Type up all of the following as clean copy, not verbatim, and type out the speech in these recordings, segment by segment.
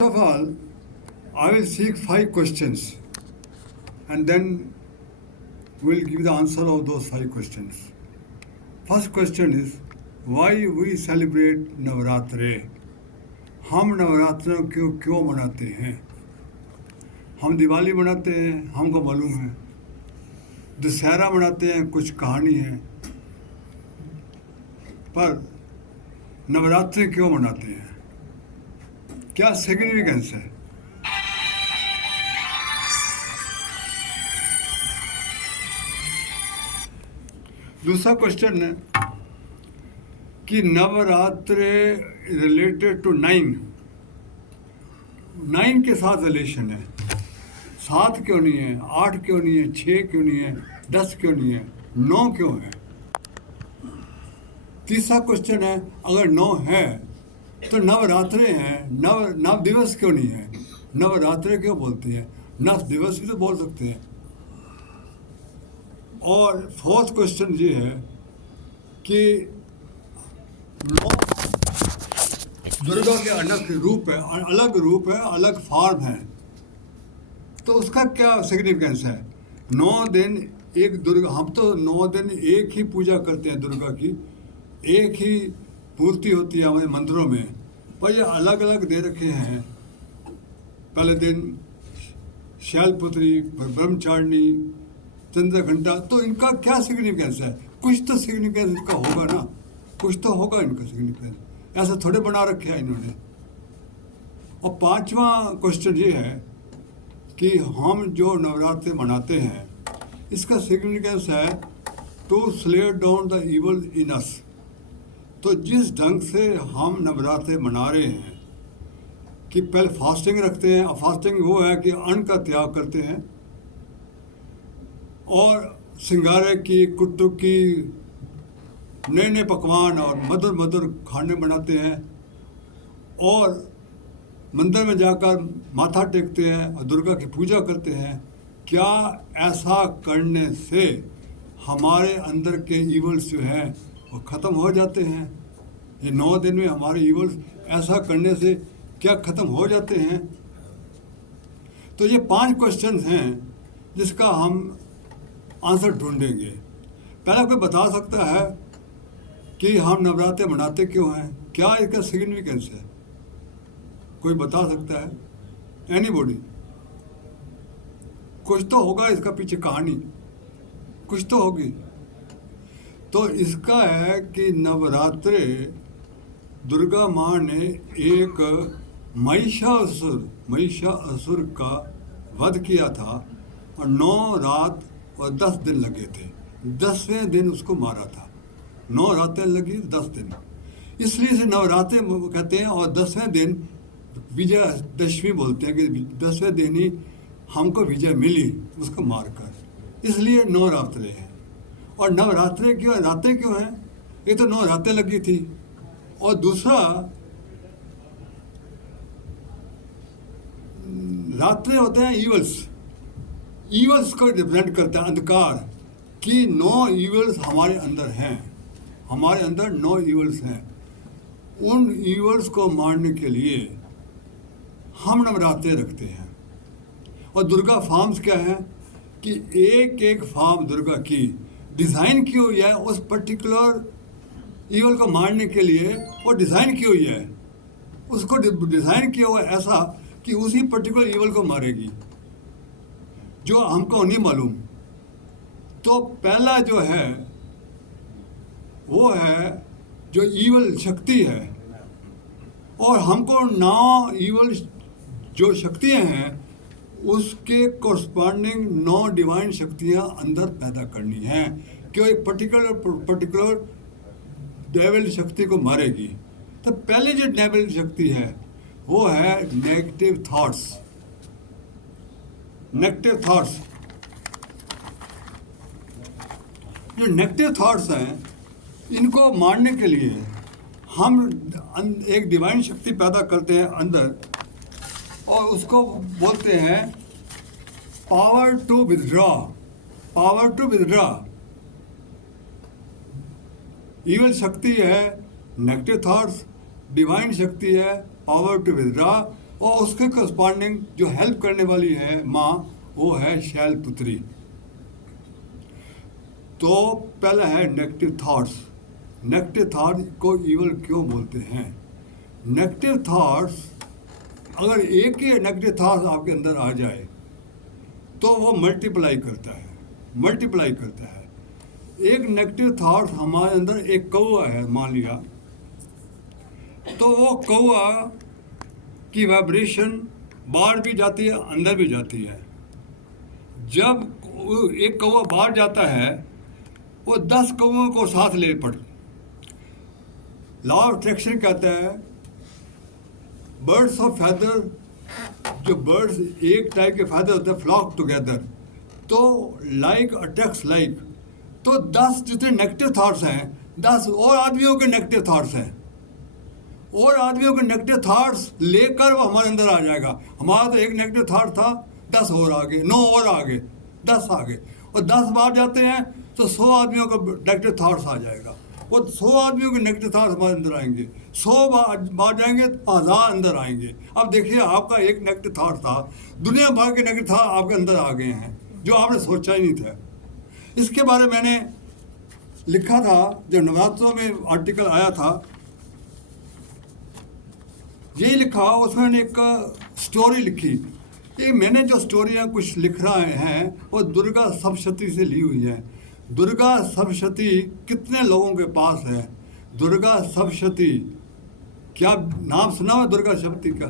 First of all, I will seek 5 questions and then we'll give the answer of those 5 questions. First question is why we celebrate नवरात्रे? हम नवरात्रों क्यों क्यों मनाते हैं? हम दिवाली मनाते हैं, हमको मालूम है। दशहरा मनाते हैं, कुछ कहानी है। पर नवरात्रे क्यों मनाते हैं? क्या सिग्निफिकेंस है? दूसरा क्वेश्चन है कि नवरात्रे रिलेटेड टू 9 के साथ रिलेशन है। 7 क्यों नहीं है, 8 क्यों नहीं है, 6 क्यों नहीं है, 10 क्यों नहीं है, 9 क्यों है? तीसरा क्वेश्चन है अगर 9 है तो नवरात्रे हैं, नव दिवस क्यों नहीं है? नवरात्रे क्यों बोलते हैं? नव दिवस भी तो बोल सकते हैं। और फोर्थ क्वेश्चन ये है कि दुर्गा के अलग रूप है, अलग फॉर्म है, तो उसका क्या सिग्निफिकेंस है? 9 दिन एक दुर्गा, हम तो 9 दिन एक ही पूजा करते हैं दुर्गा की, एक ही मूर्ति होती है हमारे मंदिरों में, पर ये अलग अलग दे रखे हैं। पहले दिन शैलपुत्री, ब्रह्मचारिणी, चंद्रघंटा, तो इनका क्या सिग्निफिकेंस है? कुछ तो सिग्निफिकेंस इनका होगा ना, कुछ तो होगा इनका सिग्निफिकेंस। ऐसा थोड़े बना रखे हैं इन्होंने। और पांचवा क्वेश्चन ये है कि हम जो नवरात्रि मनाते हैं इसका सिग्निफिकेंस है to slay down the evil in us. तो जिस ढंग से हम नवरात्रि मना रहे हैं कि पहले फास्टिंग रखते हैं, और फास्टिंग वो है कि अन्न का त्याग करते हैं और सिंगारे की, कुट्टू की, नए नए पकवान और मधुर मधुर खाने बनाते हैं और मंदिर में जाकर माथा टेकते हैं और दुर्गा की पूजा करते हैं। क्या ऐसा करने से हमारे अंदर के ईवल्स जो हैं वो ख़त्म हो जाते हैं? ये 9 दिन में हमारे ईवल्स ऐसा करने से क्या ख़त्म हो जाते हैं? तो ये 5 क्वेश्चंस हैं जिसका हम आंसर ढूंढेंगे। पहला कोई बता सकता है कि हम नवरात्रि मनाते क्यों हैं? क्या इसका सिग्निफिकेंस है? कोई बता सकता है? एनीबॉडी? कुछ तो होगा इसका पीछे कहानी, कुछ तो होगी। तो इसका है कि नवरात्रे दुर्गा माँ ने एक महिषासुर का वध किया था और 9 रात और 10 दिन लगे थे। 10वें दिन उसको मारा था। 9 रातें लगी, 10 दिन, इसलिए इसे नवरात्रे कहते हैं। और 10वें दिन विजयदशमी बोलते हैं कि 10वें दिन ही हमको विजय मिली उसको मारकर, इसलिए 9 रात्रे हैं। और नवरात्रे क्यों, रातें क्यों हैं? ये तो 9 रातें लगी थी। और दूसरा, रात्रे होते हैं ईवल्स को रिप्रेजेंट करता है, अंधकार, कि 9 ईवल्स हमारे अंदर हैं, हमारे अंदर 9 ईवल्स हैं। उन ईवल्स को मारने के लिए हम नवरात्रे रखते हैं। और दुर्गा फॉर्म्स क्या है कि एक एक फॉर्म दुर्गा की डिज़ाइन की हुई है उस पर्टिकुलर ईवल को मारने के लिए। वो डिज़ाइन की हुई है, उसको डिज़ाइन किया हुआ ऐसा कि उसी पर्टिकुलर ईवल को मारेगी, जो हमको नहीं मालूम। तो पहला जो है वो है जो ईवल शक्ति है, और हमको 9 ईवल जो शक्तियाँ हैं उसके कोरस्पॉन्डिंग 9 डिवाइन शक्तियाँ अंदर पैदा करनी हैं, क्यों एक पर्टिकुलर डेविल शक्ति को मारेगी। तो पहले जो डेविल शक्ति है वो है नेगेटिव थॉट्स। जो नेगेटिव थॉट्स हैं इनको मारने के लिए हम एक डिवाइन शक्ति पैदा करते हैं अंदर, और उसको बोलते हैं पावर टू विदड्रॉ। ईवल शक्ति है नेगेटिव थॉट्स, डिवाइन शक्ति है पावर टू विदड्रॉ। और उसके करस्पॉन्डिंग जो हेल्प करने वाली है माँ, वो है शैलपुत्री। तो पहला है नेगेटिव थॉट्स। नेगेटिव थॉट को ईवल क्यों बोलते हैं? नेगेटिव थॉट्स, अगर एक ही नेगेटिव थॉट्स आपके अंदर आ जाए तो वो मल्टीप्लाई करता है, मल्टीप्लाई करता है। एक नेगेटिव थॉट्स हमारे अंदर, एक कौवा है मान लिया, तो वो कौवा की वाइब्रेशन बाहर भी जाती है, अंदर भी जाती है। जब एक कौवा बाहर जाता है, वो 10 कौवों को साथ ले पड़। लॉ ऑफ अट्रैक्शन कहता है बर्ड्स ऑफ फैदर, जो बर्ड्स एक टाइप के फैदर होते हैं, फ्लॉक टुगेदर, तो लाइक अट्रैक्ट्स लाइक। तो 10 जितने नेगेटिव थॉट्स हैं, 10 और आदमियों के नेगेटिव थॉट्स हैं, और आदमियों के नेगेटिव थॉट्स लेकर वो हमारे अंदर आ जाएगा। हमारा तो एक नेगेटिव थॉट था, 10 और आगे, 9 और आगे, 10 आगे, और 10 बाहर जाते हैं तो 100 आदमियों का नेगेटिव थॉट्स आ जाएगा। वो 100 आदमियों के नेगेटिव थॉट्स हमारे अंदर आएंगे, 100 बाहर जाएंगे तो 1000 अंदर आएंगे। अब देखिए, आपका एक नेगेटिव थॉट था, दुनिया भर के नेगेटिव थॉट आपके अंदर आ गए हैं जो आपने सोचा ही नहीं था। इसके बारे में मैंने लिखा था, जब नवरात्रों में आर्टिकल आया था, यही लिखा, उसमें मैंने एक स्टोरी लिखी। ये मैंने जो स्टोरियाँ कुछ लिख रहा है वो दुर्गा सप्तशती से ली हुई है। दुर्गा सप्तशती कितने लोगों के पास है? दुर्गा सप्तशती, क्या नाम सुना हुआ दुर्गा सप्तशती का?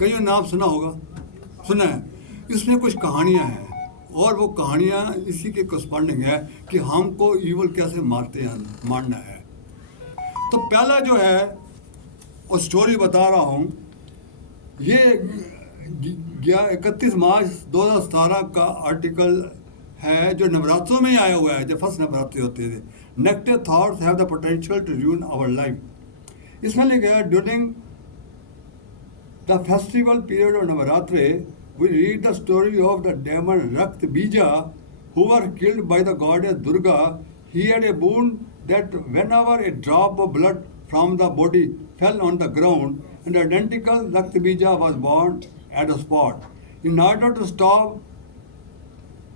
कहीं नाम सुना होगा, सुना है। इसमें कुछ कहानियाँ हैं, और वो कहानियाँ इसी के करस्पॉन्डिंग है कि हमको ईवल कैसे मारना है। तो पहला जो है वो स्टोरी बता रहा हूँ। ये 31 मार्च 2017 का आर्टिकल है, जो नवरात्रों में ही आया हुआ है, जब फर्स्ट नवरात्रि होते थे। Negative thoughts have the potential to ruin our life. इसमें लिखा है, during the festival period of Navratri we read the story of the demon Raktabija who were killed by the goddess Durga. He had a boon that whenever a drop of blood from the body fell on the ground, an identical Rakt Bija was born at the spot. In order to stop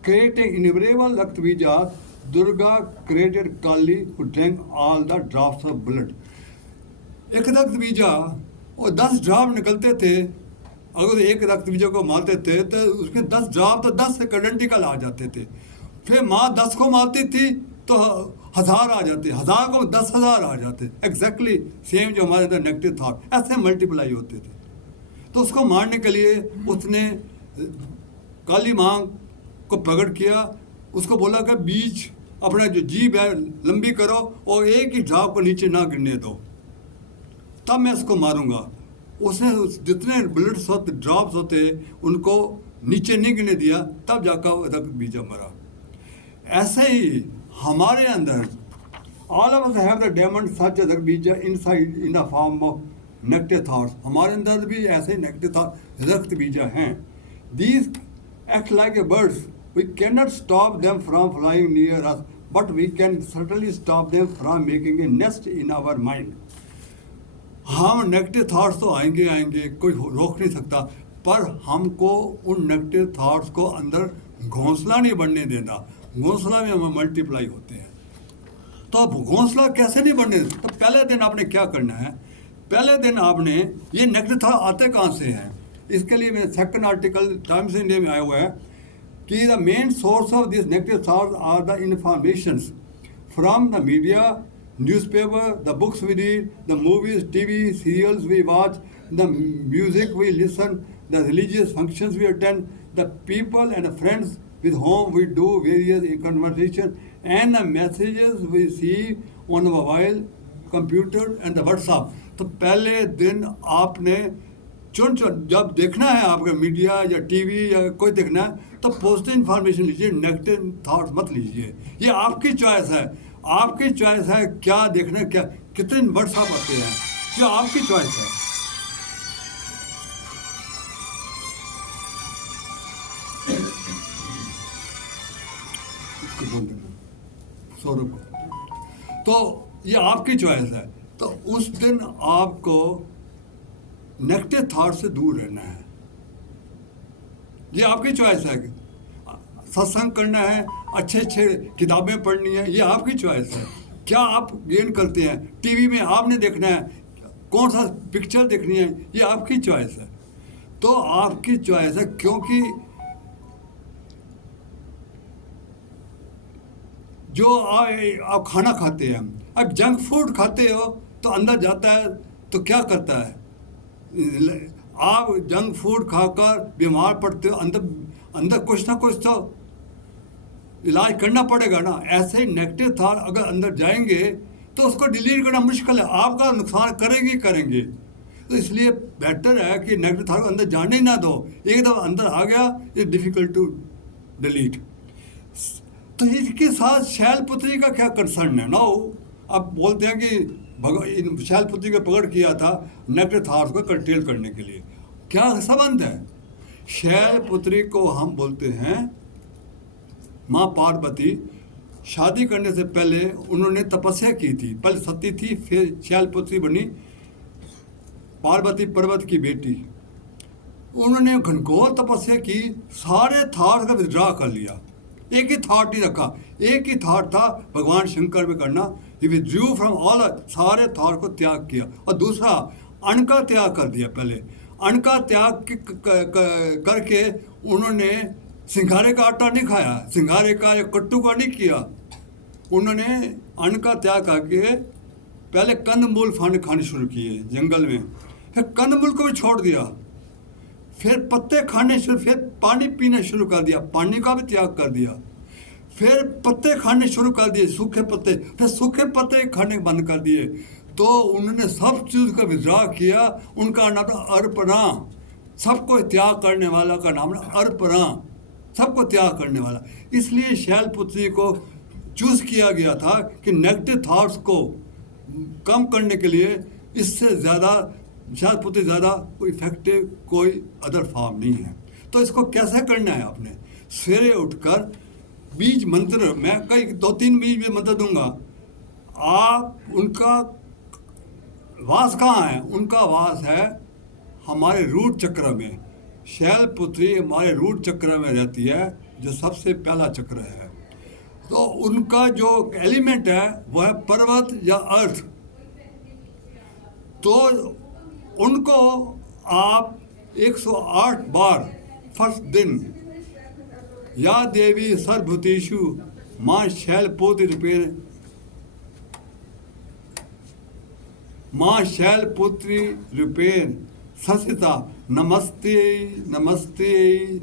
creating innumerable Rakt Bijas, Durga created Kali who drank all the drops of blood. एक रक्त बीजा, वो 10 drop निकलते थे। अगर एक रक्त बीजा को मारते थे तो उसके 10 ड्रॉप, तो 10 आइडेंटिकल आ जाते थे। फिर माँ 10 को मारती थी तो 1000 आ जाते, 1000 को 10,000 आ जाते। एग्जैक्टली सेम जो हमारे अंदर नेगेटिव थॉट, ऐसे मल्टीप्लाई होते थे। तो उसको मारने के लिए उसने काली माँ को प्रकट किया, उसको बोला कि बीच अपना जो जीभ है लंबी करो और एक ही ड्रॉप को नीचे ना गिरने दो, तब मैं इसको मारूंगा। उसने जितने ब्लड्स होते, ड्रॉप्स होते, उनको नीचे नहीं गिरने दिया, तब जाकर रक्त बीजा मरा। ऐसे ही हमारे अंदर all of us have the demon such Raktabija inside in the form of negative thoughts. हमारे अंदर भी ऐसे नेगेटिव थॉट रक्त बीजा हैं। These act like a birds, we can not stop them from flying near us, but we can certainly stop them from making a nest in our mind. हम negative thoughts तो आएंगे आएंगे, कोई रोक नहीं सकता, पर हमको उन नेगेटिव थॉट्स को अंदर घोंसला नहीं बढ़ने देना। घोंसला में हम मल्टीप्लाई होते हैं। तो अब घोंसला कैसे नहीं बढ़ने देते? तो पहले दिन आपने क्या करना है? पहले दिन आपने ये नेगेटिव थॉट आते कहाँ से हैं? इसके लिए मेरे सेकंड आर्टिकल टाइम्स इंडिया में आया हुआ है कि the main source of this negative thoughts are the informations from the media, newspaper, the books we read, the movies, TV, serials we watch, the music we listen, the religious functions we attend, the people and friends with whom we do various conversations, and the messages we see on the mobile, computer and the WhatsApp. तो पहले दिन आपने चुन जब देखना है आपका media या टीवी या कोई देखना है तो पॉजिटिव इंफॉर्मेशन लीजिए, नेगेटिव थॉट्स मत लीजिए। ये आपकी चॉइस है, आपकी चॉइस है क्या देखना है, क्या कितने व्हाट्सएप आते हैं, ये आपकी चॉइस है। इसको बोल देना सौरभ को। तो ये आपकी चॉइस है। तो उस दिन आपको नेगेटिव थॉट से दूर रहना है। ये आपकी चॉइस है। सत्संग करना है, अच्छे अच्छे किताबें पढ़नी है, ये आपकी चॉइस है। क्या आप गेन करते हैं, टीवी में आपने देखना है, कौन सा पिक्चर देखनी है, ये आपकी चॉइस है। तो आपकी चॉइस है, क्योंकि जो आप खाना खाते हैं, अब जंक फूड खाते हो तो अंदर जाता है तो क्या करता है, आप जंक फूड खाकर बीमार पड़ते हो, अंदर अंदर कुछ ना कुछ तो इलाज करना पड़ेगा ना। ऐसे नेगेटिव थॉट अगर अंदर जाएंगे तो उसको डिलीट करना मुश्किल है, आपका नुकसान करेंगे करेंगे। तो इसलिए बेटर है कि नेगेटिव थॉट अंदर जाने ही ना दो। एक दफ़ा अंदर आ गया, इट्स डिफिकल्ट टू डिलीट। तो इसके साथ शैलपुत्री का क्या कंसर्न है ना। अब बोलते हैं कि शैलपुत्री को प्रकट किया था नेगेटिव थॉट्स को कंट्रोल करने के लिए। क्या संबंध है? शैलपुत्री को हम बोलते हैं माँ पार्वती। शादी करने से पहले उन्होंने तपस्या की थी, पहले सती थी, फिर शैलपुत्री बनी, पार्वती पर्वत की बेटी। उन्होंने घनघोर तपस्या की, सारे थॉट का विड्रॉ कर लिया, एक ही थॉट नहीं रखा। एक ही थॉट था भगवान शंकर में करना, ही विथड्रू फ्रॉम ऑल, सारे थॉट को त्याग किया। और दूसरा अन्न का त्याग कर दिया। पहले अन्न का त्याग करके उन्होंने सिंघारे का आटा नहीं खाया, सिंघारे का या कट्टू का नहीं किया। उन्होंने अन्न का त्याग करके पहले कंदमूल खाने शुरू किए जंगल में, फिर कंदमूल को भी छोड़ दिया, फिर पत्ते खाने शुरू, फिर पानी पीना शुरू कर दिया, पानी का भी त्याग कर दिया, फिर पत्ते खाने शुरू कर दिए, सूखे पत्ते, फिर सूखे पत्ते खाने बंद कर दिए। तो उन्होंने सब चीज़ का विड्रॉ किया। उनका नाम अर्पणा, सबको त्याग करने वाला का नाम अर्पणा, सबको त्याग करने वाला। इसलिए शैलपुत्री को चूज किया गया था कि नेगेटिव थॉट्स को कम करने के लिए इससे ज़्यादा शैलपुत्री ज़्यादा कोई इफेक्टिव कोई अदर फॉर्म नहीं है। तो इसको कैसे करना है? आपने सवेरे उठकर बीज मंत्र, मैं कई 2-3 बीज में मंत्र दूंगा, आप उनका वास कहाँ है? उनका वास है हमारे रूट चक्र में। शैलपुत्री हमारे रूट चक्र में रहती है, जो सबसे पहला चक्र है। तो उनका जो एलिमेंट है वह है पर्वत या अर्थ। तो उनको आप 108 बार फर्स्ट दिन या देवी सर्वभूतेषु माँ शैलपुत्री रूपेण, माँ शैलपुत्री रूपेण संस्थिता नमस्ते नमस्ते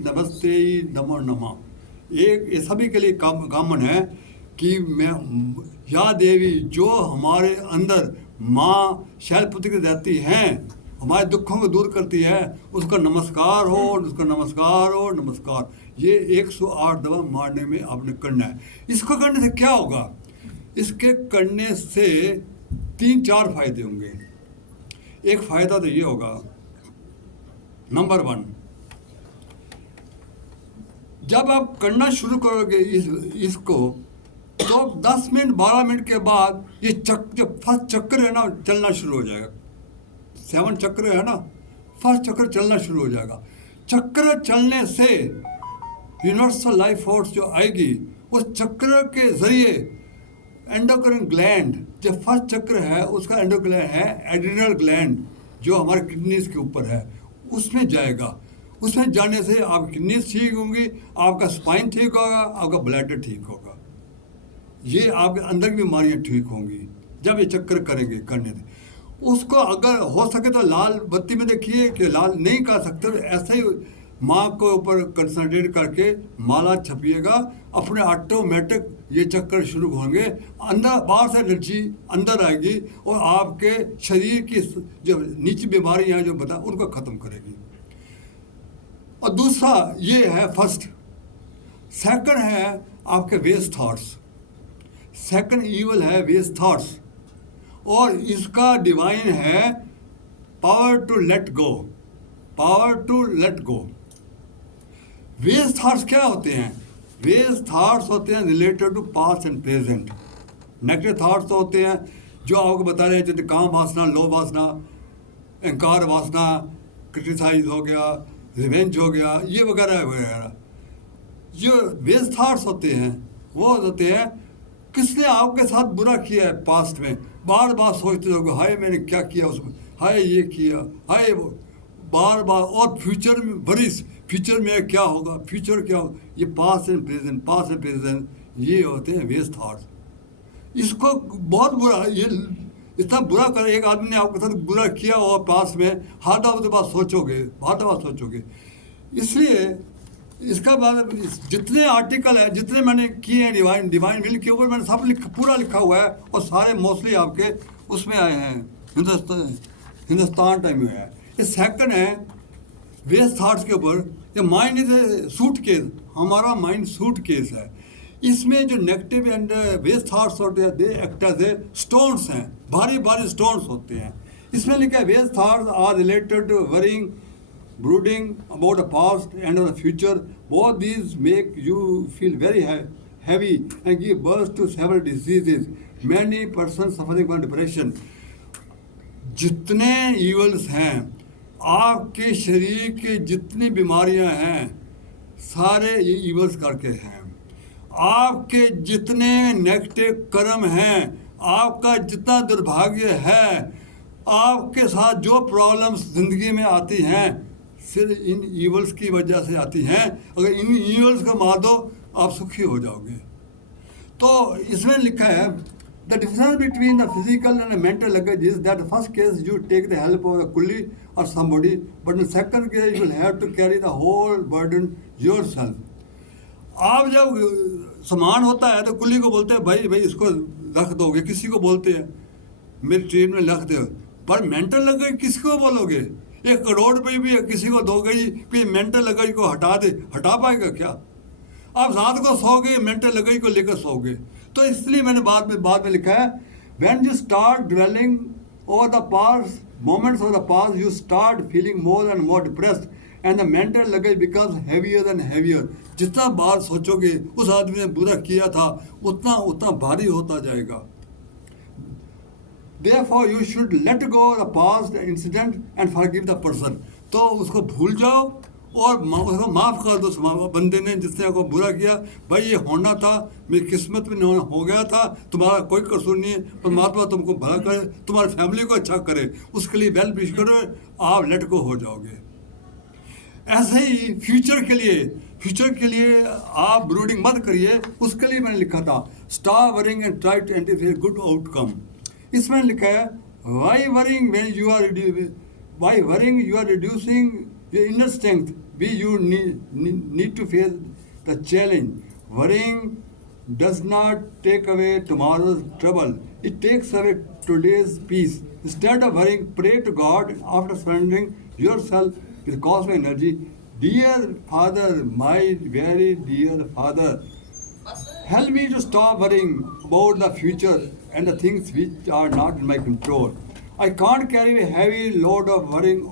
नमस्ते नमो नमः। ये सभी के लिए कॉमन है कि मैं या देवी जो हमारे अंदर माँ शैलपुत्री रहती हैं, हमारे दुखों को दूर करती है, उसका नमस्कार हो, उसका नमस्कार हो, नमस्कार। ये 108 दफा मारने में आपने करना है। इसको करने से क्या होगा? इसके करने से 3-4 फायदे होंगे। एक फायदा तो ये होगा, नंबर 1, जब आप करना शुरू करोगे इसको, तो 10 मिनट 12 मिनट के बाद ये जो फर्स्ट चक्र है ना चलना शुरू हो जाएगा। 7 चक्र है ना, फर्स्ट चक्र चलना शुरू हो जाएगा। चक्र चलने से यूनिवर्सल लाइफ फोर्स जो आएगी, उस चक्र के जरिए एंडोक्राइन ग्लैंड, जो फर्स्ट चक्र है उसका एंडोक्राइन है एड्रिनल ग्लैंड, जो हमारे किडनीज के ऊपर है, उसमें जाएगा। उसमें जाने से आपकी किडनीज ठीक होंगी, आपका स्पाइन ठीक होगा, आपका ब्लैडर ठीक होगा, ये आपके अंदर की बीमारियां ठीक होंगी जब ये चक्कर करेंगे। करने दें उसको, अगर हो सके तो लाल बत्ती में देखिए कि लाल नहीं कर सकते तो ऐसे ही माँ को ऊपर कंसंट्रेट करके माला छपिएगा, अपने ऑटोमेटिक ये चक्कर शुरू होंगे, अंदर बाहर से एनर्जी अंदर आएगी और आपके शरीर की जो नीचे बीमारियां हैं जो बता उनको ख़त्म करेगी। और दूसरा ये है फर्स्ट। सेकंड है आपके वेस्ट थॉट्स। सेकंड ईवल है वेस्ट थॉट्स, और इसका डिवाइन है power to let go, power to let go. Waste thoughts क्या होते हैं? वेस्ट थॉट्स होते हैं रिलेटेड टू पास्ट एंड अहंकार वासना, क्रिटिसाइज हो गया, रिवेंज हो गया, ये वगैरह वगैरह। जो वेस्ट थॉट्स होते हैं वो होते हैं किसने आपके साथ बुरा किया है पास्ट में, बार बार सोचते रहोगे हाय मैंने क्या किया उसको, हाय ये किया, हाय वो, बार बार। और फ्यूचर में वरीज, फ्यूचर में क्या होगा, फ्यूचर क्या होगा, ये past and present, past and present, ये होते हैं वेस्ट थॉट्स। इसको बहुत बुरा, ये इतना बुरा कर, एक आदमी ने आपके साथ बुरा किया और पास में हर दफा उसके बाद सोचोगे, हर दफा सोचोगे। इसलिए इसका बाद जितने आर्टिकल है, जितने मैंने किए हैं डिवाइन विल के ऊपर, मैंने सब पूरा लिखा हुआ है, और सारे मोस्टली आपके उसमें आए हैं, हिंदुस्तान टाइम में है। ये सेकंड है वेस्ट थॉट्स के ऊपर। ये mind is a suitcase, हमारा माइंड सूट केस है। इसमें जो नेगेटिव एंड वेस्ट थॉट्स होते हैं, they act as a stones हैं, भारी भारी स्टोन्स होते हैं। इसमें लिखा है waste thoughts are related to worrying, brooding about the past and the future. Both these make you feel very heavy and give birth to several diseases. Many persons suffering from depression. जितने evils हैं, आपके शरीर के जितनी बीमारियां हैं, सारे ये evils करके हैं। आपके जितने नेगेटिव कर्म हैं, आपका जितना दुर्भाग्य है, आपके साथ जो प्रॉब्लम्स जिंदगी में आती हैं, सिर्फ इन ईवल्स की वजह से आती हैं। अगर इन ईवल्स को मार दो, आप सुखी हो जाओगे। तो इसमें लिखा है the difference between the physical and mental language is that first case you take the help of the coolie और somebody, but in second case you will have to carry the whole burden yourself. आप जब सामान होता है तो कुल्ली को बोलते हैं भाई भाई इसको रख दोगे, किसी को बोलते हैं मेरी ट्रेन में रख दो, पर मेंटल लैंग्वेज किसको बोलोगे? 1 करोड़ रुपये भी किसी को दोगे, कोई मेंटल लगेज को हटा दे, हटा पाएगा क्या? आप रात को सोओगे, मेंटल लगेज को लेकर सोओगे। तो इसलिए मैंने बाद में लिखा है when you start dwelling over the past moments of the past, you start feeling more and more depressed and the mental luggage becomes heavier and heavier. जितना बार सोचोगे उस आदमी ने बुरा किया था, उतना उतना भारी होता जाएगा। Therefore, you should let go of the past incident and forgive the person. तो उसको भूल जाओ और उसको माफ़ कर दो उस बंदे ने जिसने को बुरा किया। भाई ये होना था, मेरी किस्मत में हो गया था, तुम्हारा कोई कसूर नहीं है। परमात्मा तुमको भला करे, तुम्हारी फैमिली को अच्छा करे, उसके लिए वेल विश करो, आप लेट गो हो जाओगे। ऐसे ही फ्यूचर के लिए आप ब्रूडिंग मत करिए। उसके लिए मैंने लिखा था stop worrying and try to anticipate good outcome. इसमें लिखा है why worrying you are reducing your inner strength, you need to face the challenge. Worrying does not take away tomorrow's trouble, it takes away today's peace. Instead of worrying, pray to God after surrendering yourself with cosmic energy. Dear Father, my very dear Father, help me to stop worrying about the future and the things which are not in my control. I can't carry a heavy load of worrying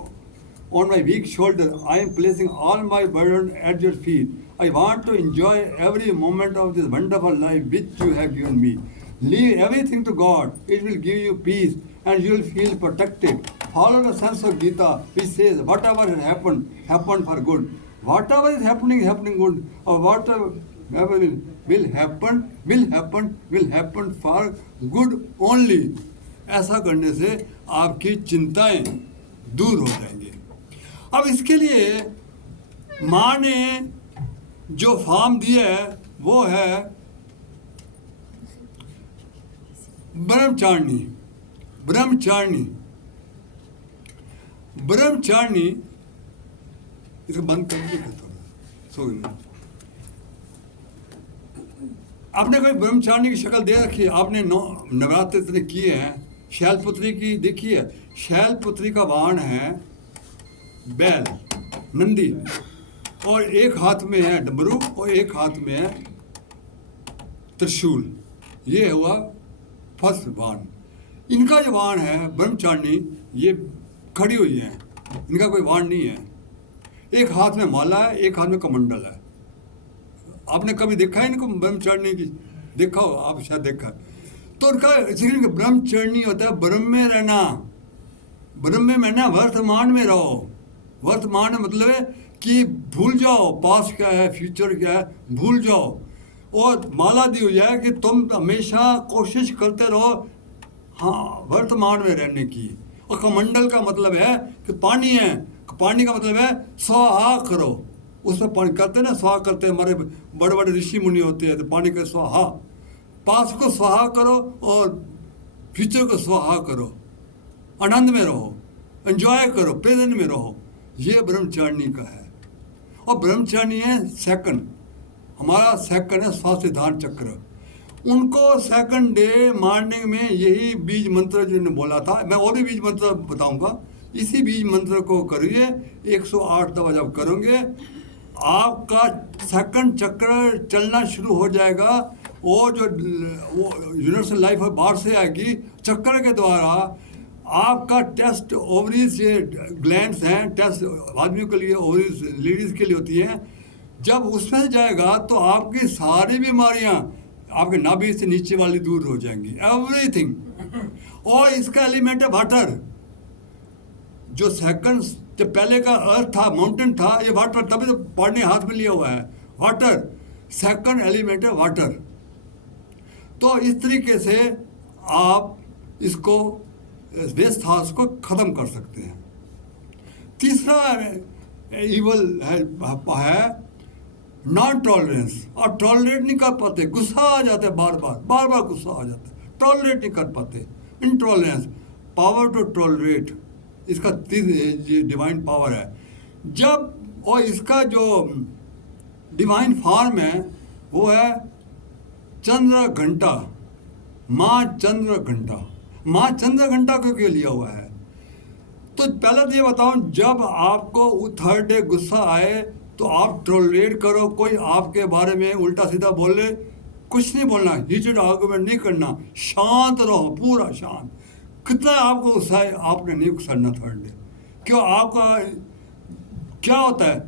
on my weak shoulder. I am placing all my burden at your feet. I want to enjoy every moment of this wonderful life which you have given me. Leave everything to God. It will give you peace and you will feel protected. Follow the sense of Gita which says whatever has happened for good. Whatever is happening good, or whatever will happen for good only. ऐसा करने से आपकी चिंताएं दूर हो जाएंगी। अब इसके लिए माँ ने जो फॉर्म दिया है वो है ब्रह्मचारिणी। इसको बंद कर दिया सो आपने कोई ब्रह्मचारिणी की शक्ल दे रखी है? आपने नवरात्र इतने किए हैं। शैलपुत्री की देखी है? शैलपुत्री का वाहन है बैल, नंदी, और एक हाथ में है डमरू और एक हाथ में है त्रिशूल। ये हुआ फर्स्ट वाहन। इनका जो वाहन है ब्रह्मचारिणी, ये खड़ी हुई है, इनका कोई वाहन नहीं है। एक हाथ में माला है, एक हाथ में कमंडल है। आपने कभी देखा है इनको ब्रह्मचारिणी की? देखा हो आप, शायद देखा। तो उनका ब्रह्मचारिणी होता है ब्रह्म में रहना, ब्रह्म में ना वर्तमान में रहो। वर्तमान में मतलब है कि भूल जाओ पास्ट क्या है, फ्यूचर क्या है, भूल जाओ। और माला दी हुई है कि तुम हमेशा कोशिश करते रहो हाँ वर्तमान में रहने की। और कमंडल का मतलब है कि पानी है, पानी का मतलब है स्वाहा करो। उसमें पानी करते ना, स्वाहा करते हमारे बड़े बड़े ऋषि मुनि होते हैं, तो पानी का स्वाहा, पास को स्वाहा करो और फ्यूचर को स्वाहा करो। आनंद में रहो, एंजॉय करो, प्रेजेंट में रहो। ये ब्रह्मचारिणी का है। और ब्रह्मचारिणी है सेकंड, हमारा सेकंड है स्वास्थ्य सिद्धांत चक्र। उनको सेकंड डे मॉर्निंग में यही बीज मंत्र जो ने बोला था, मैं और भी बीज मंत्र बताऊंगा, इसी बीज मंत्र को करिए 108 दफा जब करोगे आपका सेकंड चक्र चलना शुरू हो जाएगा। और जो यूनिवर्सल लाइफ है बाहर से आएगी चक्र के द्वारा। आपका टेस्ट ओवरीज, ये ग्लैंड्स हैं, टेस्ट आदमियों के लिए, ओवरीज लेडीज के लिए होती हैं। जब उसमें जाएगा तो आपकी सारी बीमारियां आपके नाभि से नीचे वाली दूर हो जाएंगी, एवरीथिंग। और इसका एलिमेंट है वाटर। जो सेकंड, जो पहले का अर्थ था, माउंटेन था, ये वाटर, तभी तो पानी हाथ में लिया हुआ है, वाटर। सेकंड एलिमेंट है वाटर। तो इस तरीके से आप इसको वेस्ट हाउस को खत्म कर सकते हैं। तीसरा इवल है नॉन टॉलरेंस। और टॉलरेट नहीं कर पाते, गुस्सा आ जाता है, बार बार गुस्सा आ जाता है, टॉलरेट नहीं कर पाते। इनटॉलरेंस, पावर टू टॉलरेट, इसका डिवाइन पावर है। जब और इसका जो डिवाइन फॉर्म है वो है चंद्र घंटा, माँ चंद्र घंटा। माँ चंद्र घंटा को क्यों लिया हुआ है? तो पहले तो ये बताऊं, जब आपको थर्ड डे गुस्सा आए तो आप टॉलरेट करो, कोई आपके बारे में उल्टा सीधा बोले, कुछ नहीं बोलना, हीटेड आर्गुमेंट नहीं करना, शांत रहो, पूरा शांत। कितना आपको गुस्सा है, आपने नहीं गुस्साना थर्ड डे। क्यों? आपका क्या होता है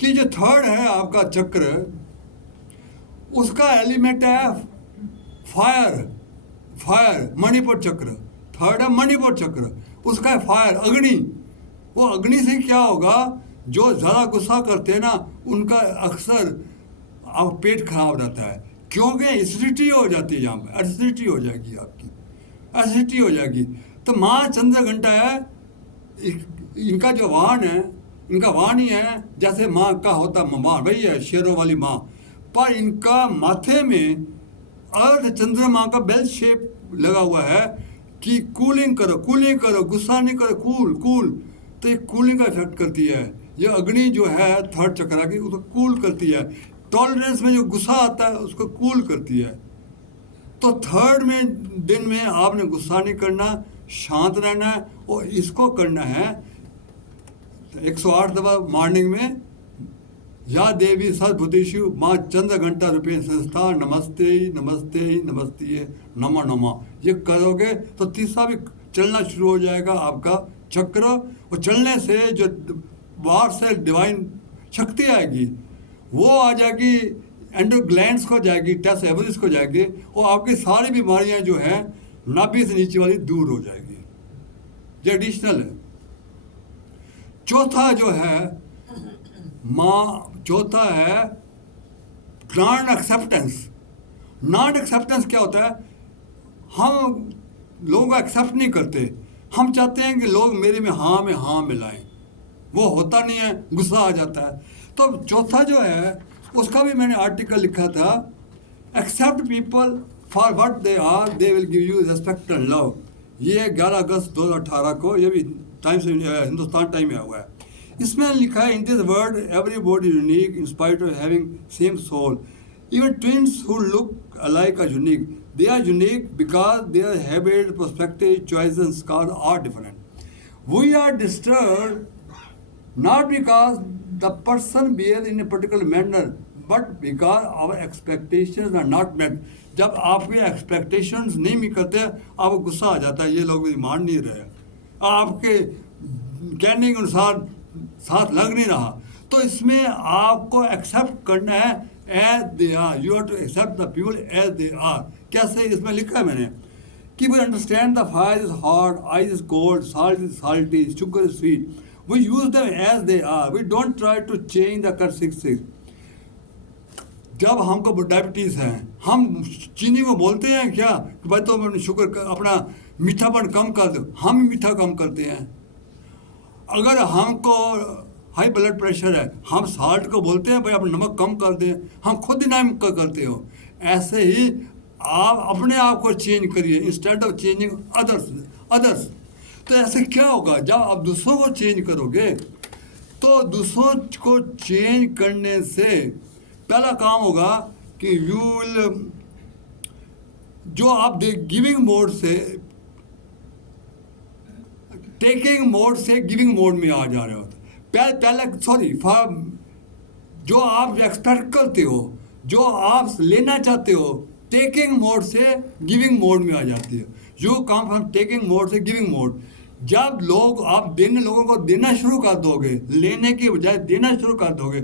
कि जो थर्ड है आपका चक्र, उसका एलिमेंट है फायर। फायर, मणिपुर चक्र, थर्ड है मणिपुर चक्र, उसका है फायर, अग्नि। वो अग्नि से क्या होगा, जो ज़्यादा गुस्सा करते हैं ना उनका अक्सर आप पेट खराब रहता है, क्योंकि एसिडिटी हो जाती है, यहाँ पर एसिडिटी हो जाएगी, आपकी एसिडिटी हो जाएगी। तो माँ चंद्र घंटा है, इनका जो वाहन है, इनका वाहन ही है जैसे माँ का होता माँ, वही है शेरों वाली माँ। पर इनका माथे में अर्ध चंद्रमा का बेल शेप लगा हुआ है कि कूलिंग करो, कूलिंग करो, गुस्सा नहीं करो, कूल कूल। तो ये कूलिंग का इफेक्ट करती है। ये अग्नि जो है थर्ड चक्र की, उसको कूल करती है। टॉलरेंस में जो गुस्सा आता है उसको कूल करती है। तो थर्ड में दिन में आपने गुस्सा नहीं करना, शांत रहना है। और इसको करना है 108 दफा मॉर्निंग में, या देवी सद्भुतिषु माँ चंद्र घंटा रूपे संस्था नमस्ते नमस्ते नमस्ते नमा नमा। ये करोगे तो तीसरा भी चलना शुरू हो जाएगा आपका चक्र। और चलने से जो बाहर से डिवाइन शक्ति आएगी वो आ जाएगी, एंडोग्लैंड्स को जाएगी, टेस्ट एवरेज को जाएगी, और आपकी सारी बीमारियां जो हैं नाभि से नीचे वाली दूर हो जाएगी। ये एडिशनल है। चौथा जो है चौथा है नॉन एक्सेप्टेंस। नॉन एक्सेप्टेंस क्या होता है? हम लोगों को एक्सेप्ट नहीं करते, हम चाहते हैं कि लोग मेरे में हाँ मिलाएं, वो होता नहीं है, गुस्सा आ जाता है। तो चौथा जो है उसका भी मैंने आर्टिकल लिखा था, accept people for what they are, they will give you respect and love. ये 11 अगस्त 2018 को, ये भी टाइम्स हिंदुस्तान टाइम में हुआ है। इसमें लिखा है, in this world everybody unique in spite of having same soul, even twins who look alike are unique, they are unique because their habit, perspective, choices and scars are different. We are disturbed not because the person behaves in a particular manner, but because our expectations are not met. जब आपके expectations नहीं मिल करते आपको गुस्सा आ जाता है, ये लोग भी मान नहीं रहे, आपके कहने के अनुसार साथ लग नहीं रहा। तो इसमें आपको एक्सेप्ट करना है as they are. You have to accept the people as they are. कैसे? इसमें लिखा है मैंने कि we understand the fire is hot, ice is cold, salt is salty, sugar is sweet. We use them as they are. We don't try to change the characteristics. जब हमको diabetes है, हम चीनी को बोलते हैं क्या कि भाई तो शुगर अपना मीठापन कम कर दो, हम मीठा कम करते हैं। अगर हमको हाई ब्लड प्रेशर है, हम साल्ट को बोलते हैं भाई आप नमक कम कर दें, हम खुद ही नाम करते हो। ऐसे ही आप अपने आप को चेंज करिए इंस्टेड ऑफ चेंजिंग अदर्स। तो ऐसे क्या होगा, जब आप दूसरों को चेंज करोगे तो दूसरों को चेंज करने से पहला काम होगा कि यू विल, जो आप गिविंग मोड से टेकिंग मोड से गिविंग मोड में आ जा रहे हो। पहले जो आप एक्सपेक्ट करते हो, जो आप लेना चाहते हो, टेकिंग मोड से गिविंग मोड में आ जाती है। You come from taking mode से गिविंग मोड। जब आप लोगों को देना शुरू कर दोगे, लेने के बजाय देना शुरू कर दोगे,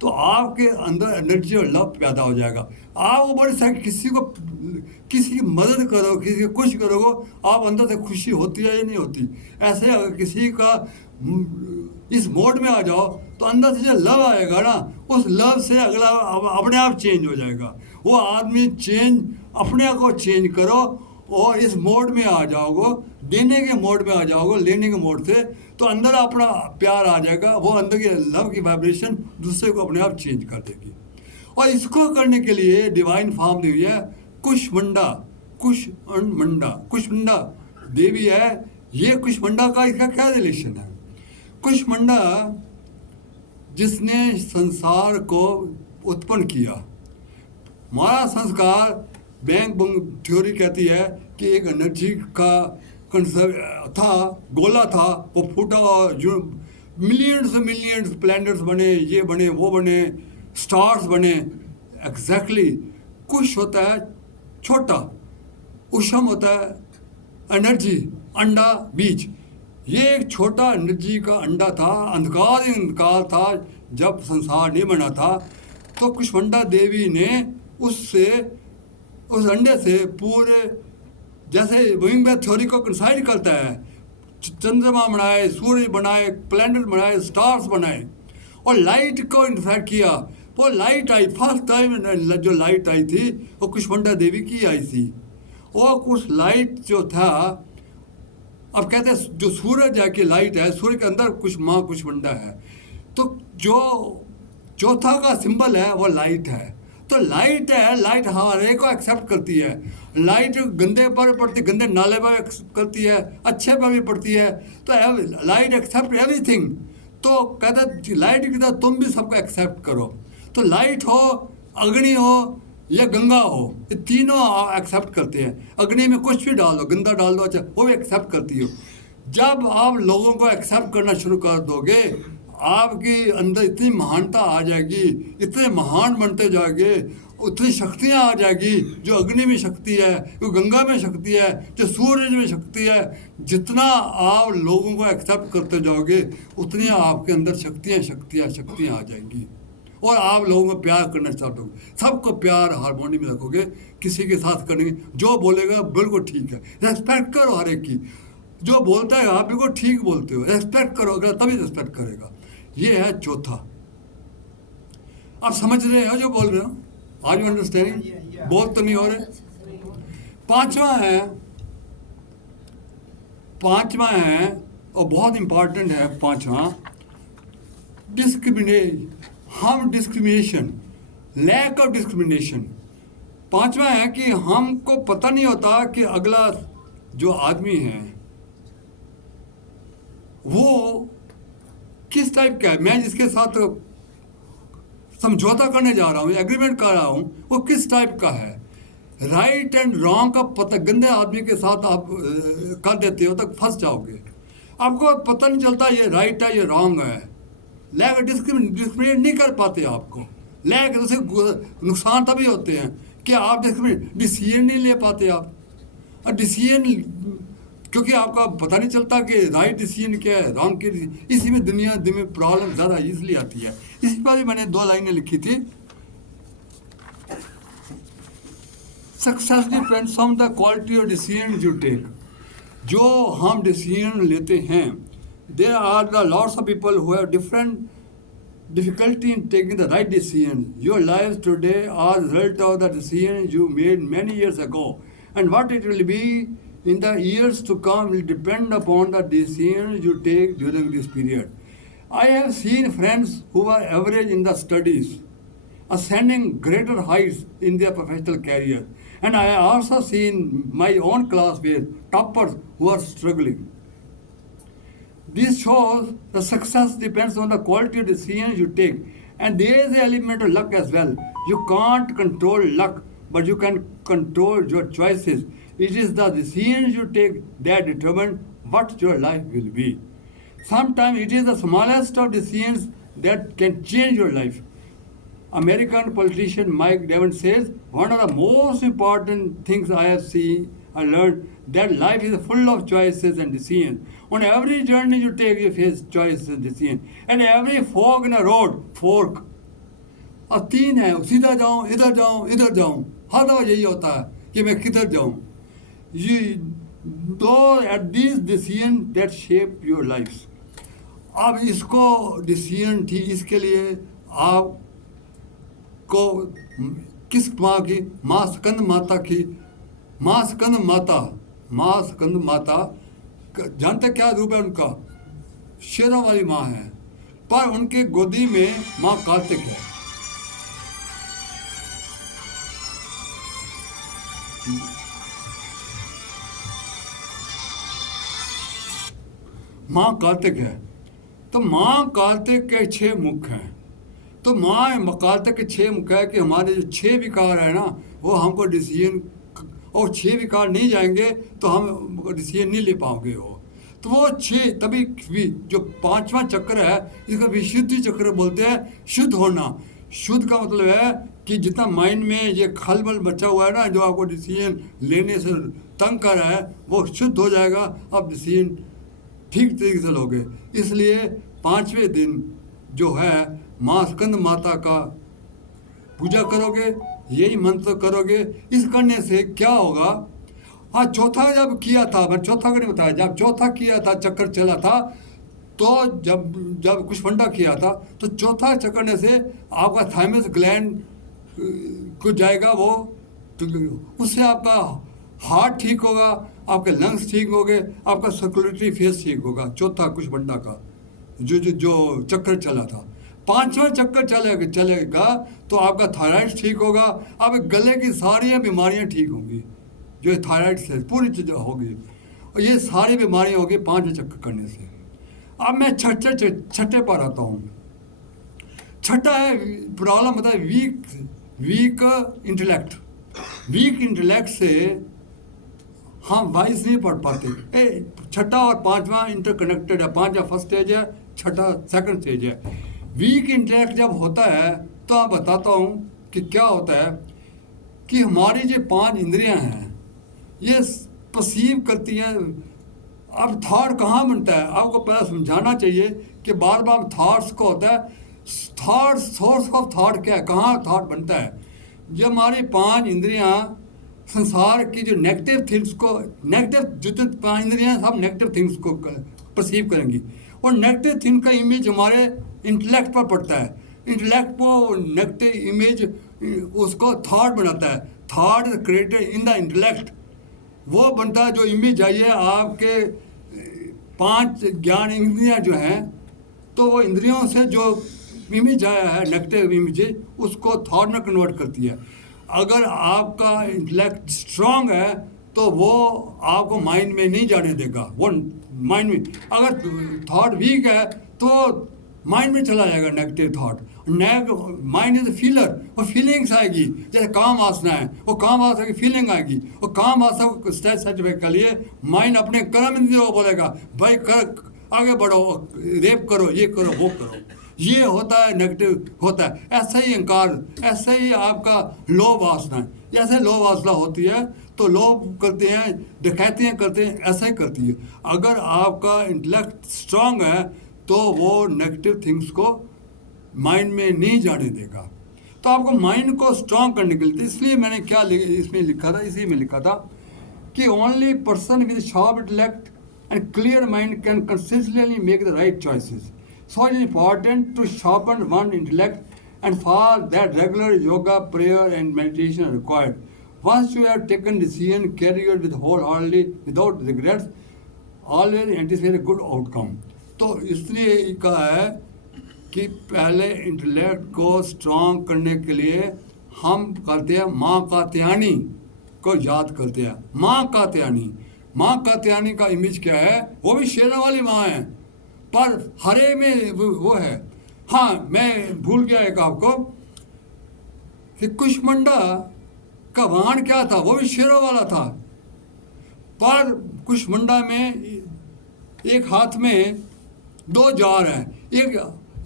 तो आपके अंदर एनर्जी और लव पैदा हो जाएगा। आप वो बड़े सारे किसी की मदद करो, किसी को खुश करोगे, आप अंदर से खुशी होती है या नहीं होती। ऐसे अगर किसी का इस मोड में आ जाओ तो अंदर से जो लव आएगा ना, उस लव से अगला अपने आप चेंज हो जाएगा। वो आदमी अपने आप को चेंज करो और इस मोड में आ जाओगे, देने के मोड में आ जाओगे, लेने के मोड से, तो अंदर अपना प्यार आ जाएगा। वो अंदर के लव की वाइब्रेशन दूसरे को अपने आप चेंज कर देगी। और इसको करने के लिए डिवाइन फॉर्म दी हुई है कुष्मांडा देवी है। ये कुष्मांडा का इसका क्या रिलेशन है? कुष्मांडा जिसने संसार को उत्पन्न किया। हमारा संस्कार बैंक थ्योरी कहती है कि एक एनर्जी का था, गोला था, वो फूटा और मिलियंस प्लैनेट्स बने, ये बने, वो बने, स्टार्स बने। एग्जैक्टली कुश होता है छोटा, उष्म होता है एनर्जी, अंडा, बीज। ये एक छोटा एनर्जी का अंडा था, अंधकार था जब संसार नहीं बना था। तो कुष्मांडा देवी ने उस अंडे से पूरे, जैसे बिग बैंग थ्योरी को कंसाइड करता है, चंद्रमा बनाए, सूर्य बनाए, प्लैनेट बनाए, स्टार्स बनाए और लाइट को इंटरफेक्ट किया। वो लाइट आई, फर्स्ट टाइम जो लाइट आई थी वो कुष्मांडा देवी की आई थी। और कुछ लाइट जो था, अब कहते हैं जो सूरज है कि लाइट है, सूर्य के अंदर कुष्मांडा है। तो जो चौथा का सिंबल है वो लाइट है। तो लाइट है, लाइट हमारे को एक्सेप्ट करती है। लाइट गंदे पर पड़ती, गंदे नाले पर करती है, अच्छे पर भी पड़ती है। तो लाइट एक्सेप्ट एवरीथिंग। तो कहते लाइट की तरह तुम भी सबको एक्सेप्ट करो। तो लाइट हो, अग्नि हो या गंगा हो, ये तीनों एक्सेप्ट करते हैं। अग्नि में कुछ भी डाल दो, गंदा डाल दो, अच्छा, वो भी एक्सेप्ट करती हो। जब आप लोगों को एक्सेप्ट करना शुरू कर दोगे, आपके अंदर इतनी महानता आ जाएगी, इतने महान बनते जाओगे, उतनी शक्तियाँ आ जाएगी। जो अग्नि में शक्ति है, जो गंगा में शक्ति है, जो सूरज में शक्ति है, जितना आप लोगों को एक्सेप्ट करते जाओगे उतनी आपके अंदर शक्तियाँ आ जाएंगी। और आप लोगों को प्यार करना स्टार्ट होगे, सबको प्यार हारमोनी में रखोगे। किसी के साथ करेंगे, जो बोलेगा बिल्कुल ठीक है, रेस्पेक्ट करो हर एक की। जो बोलता है आप बिल्कुल ठीक बोलते हो, रेस्पेक्ट करो, अगर तभी रेस्पेक्ट करेगा। ये है चौथा। आप समझ रहे हो जो बोल रहे हो? Are you understanding? बोल तो नहीं हो रहे। पांचवा है और बहुत इंपॉर्टेंट है। पांचवा डिस्क्रिमिनेशन, लैक ऑफ डिस्क्रिमिनेशन। पांचवा है कि हमको पता नहीं होता कि अगला जो आदमी है वो किस टाइप का है। मैं जिसके साथ समझौता करने जा रहा हूँ, एग्रीमेंट कर रहा हूँ, वो किस टाइप का है। राइट एंड रॉन्ग का पता गंदे आदमी के साथ आप कर देते हो तो फंस जाओगे। आपको पता नहीं चलता ये राइट है, ये रॉन्ग है। लैक डिस्क्रिमिनेट नहीं कर पाते आपको। लैक उसे नुकसान तभी होते हैं कि आप डिसीजन नहीं ले पाते आप। और डिसीजन क्योंकि आपका पता नहीं चलता कि राइट डिसीजन क्या है, रॉन्ग के डिसीजन। इसी में दुनिया में प्रॉब्लम ज़्यादा ईजिली आती है। इसी पर भी मैंने 2 लाइनें लिखी थी। Success depends on the quality of decision you take. जो हम डिसीजन लेते हैं, there are the lots of people who have different difficulty in taking the right decision. Your lives today are the result of the decisions you made many years ago, and what it will be in the years to come will depend upon the decisions you take during this period. I have seen friends who were average in the studies ascending greater heights in their professional career, and I have also seen my own classmates toppers who are struggling. This shows the success depends on the quality of decisions you take. And there is an element of luck as well. You can't control luck, but you can control your choices. It is the decisions you take that determine what your life will be. Sometimes it is the smallest of decisions that can change your life. American politician Mike Devon says, one of the most important things I have seen, I learned that life is full of choices and decisions. On every journey you take, you face choices and decisions. And every fork in a road, fork. और तीन है, सीधा जाऊं, इधर जाऊं, इधर जाऊं. हर दफा यही होता है कि मैं किधर जाऊं. ये दो at these decisions that shape your lives. अब इसको डिसीजन थी, इसके लिए आपको किस माँ की, माँ स्कंद माता की, माँ स्कंद माता जानते क्या रूप है उनका? शेरों वाली माँ है, पर उनके गोदी में माँ कार्तिक है। माँ कार्तिक है, तो माँ कार्तिक के 6 मुख हैं। तो माँ कार्तिक के 6 मुख है कि हमारे जो 6 विकार है ना, वो हमको डिसीजन, और 6 विकार नहीं जाएंगे तो हम डिसीजन नहीं ले पाओगे हो। तो वो 6 तभी भी जो 5वां चक्र है, इसका विशुद्धि चक्र बोलते हैं। शुद्ध होना, शुद्ध का मतलब है कि जितना माइंड में ये खलबल बचा हुआ है ना, जो आपको डिसीजन लेने से तंग कर रहा है, वो शुद्ध हो जाएगा, आप डिसीजन ठीक तरीके से लोगे। इसलिए 5वें दिन जो है माँ स्कंद माता का पूजा करोगे, यही मंत्र करोगे। इस करने से क्या होगा? हाँ, चौथा जब किया था, मैं चौथा का नहीं बताया, जब चौथा किया था, चक्कर चला था, तो जब कुशमंडा किया था, तो चौथा चक्कर से आपका थाइमस ग्लैंड को जाएगा वो, तो उससे आपका हार्ट ठीक होगा, आपके लंग्स ठीक होंगे, आपका सर्कुलेटरी फेस ठीक होगा। चौथा कुशमंडा का जो चक्कर चला था। 5वां चक्कर चलेगा तो आपका थायराइड ठीक होगा, आपके गले की सारी बीमारियां ठीक होंगी, जो थायराइड से पूरी चीज़ होगी, और ये सारी बीमारियां होगी 5वें चक्कर करने से। अब मैं छठे पर आता हूँ। छठा है, प्रॉब्लम होता है वीक इंटेलेक्ट। वीक इंटेलेक्ट से हम वाइस नहीं पढ़ पाते। छठा और 5वां इंटरकनेक्टेड है। 5वां फर्स्ट स्टेज है, छठा सेकंड स्टेज है। वीक इंटेलेक्ट जब होता है तो मैं बताता हूँ कि क्या होता है कि हमारी जो 5 इंद्रियां हैं, ये परसीव करती हैं। अब थॉट कहाँ बनता है, आपको पहले समझाना चाहिए कि बार बार थॉट्स को होता है। थॉट, सोर्स ऑफ थॉट क्या है, कहाँ थॉट बनता है? जब हमारी 5 इंद्रियां संसार की जो नेगेटिव थिंग्स को, नेगेटिव जितने 5 इंद्रियां सब नेगेटिव थिंग्स को परसीव करेंगी, और नेगेटिव थिंग का इमेज हमारे इंटेलेक्ट पर पड़ता है। इंटेलेक्ट को नेगेटिव इमेज उसको थॉट बनाता है। Thought is created in the intellect. वो बनता है जो इमेज आई है आपके 5 ज्ञान इंद्रियां जो हैं, तो वो इंद्रियों से जो इमेज आया है नेगेटिव इमेज, उसको थॉट में कन्वर्ट करती है। अगर आपका इंटेलेक्ट स्ट्रांग है तो वो आपको माइंड में नहीं जाने देगा। वो माइंड में, अगर थॉट वीक है तो माइंड में चला जाएगा negative thought. Mind is feeler, वो फीलिंग्स आएगी। जैसे काम वासना है, वो काम वासना की फीलिंग आएगी, और काम वासना को सेटिस्फाई के लिए माइंड अपने कर्म इंद्रियों को बोलेगा, भाई कर, आगे बढ़ो, रेप करो, ये करो, वो करो। ये होता है नेगेटिव होता है। ऐसा ही अहंकार, ऐसे ही आपका लोभ वासना है। जैसे लोभ वासना होती है तो लोभ करते हैं, डकैतियाँ करते हैं, ऐसा ही करती है। अगर आपका इंटेलेक्ट स्ट्रांग है तो वो नेगेटिव थिंग्स को माइंड में नहीं जाने देगा। तो आपको माइंड को स्ट्रांग करने के लिए, तो इसलिए मैंने क्या इसमें लिखा था, इसी में लिखा था कि only person with sharp intellect and clear mind can consistently make the right choices. So it is important to sharpen one intellect, and for that regular yoga, prayer and meditation are required. Once you have taken decision, carry it with wholeheartedly without regrets. Always anticipate a good outcome. तो इसलिए कहा है कि पहले intellect को strong करने के लिए हम करते हैं माँ कात्यायनी को याद करते हैं. माँ कात्यायनी का इमेज क्या है? वो भी शेरों वाली माँ है, पर हरे में वो है. हाँ, मैं भूल गया एक आपको कि कुष्मंडा का वाहन क्या था? वो भी शेरों वाला था, पर कुष्मंडा में एक हाथ में 2 जार हैं.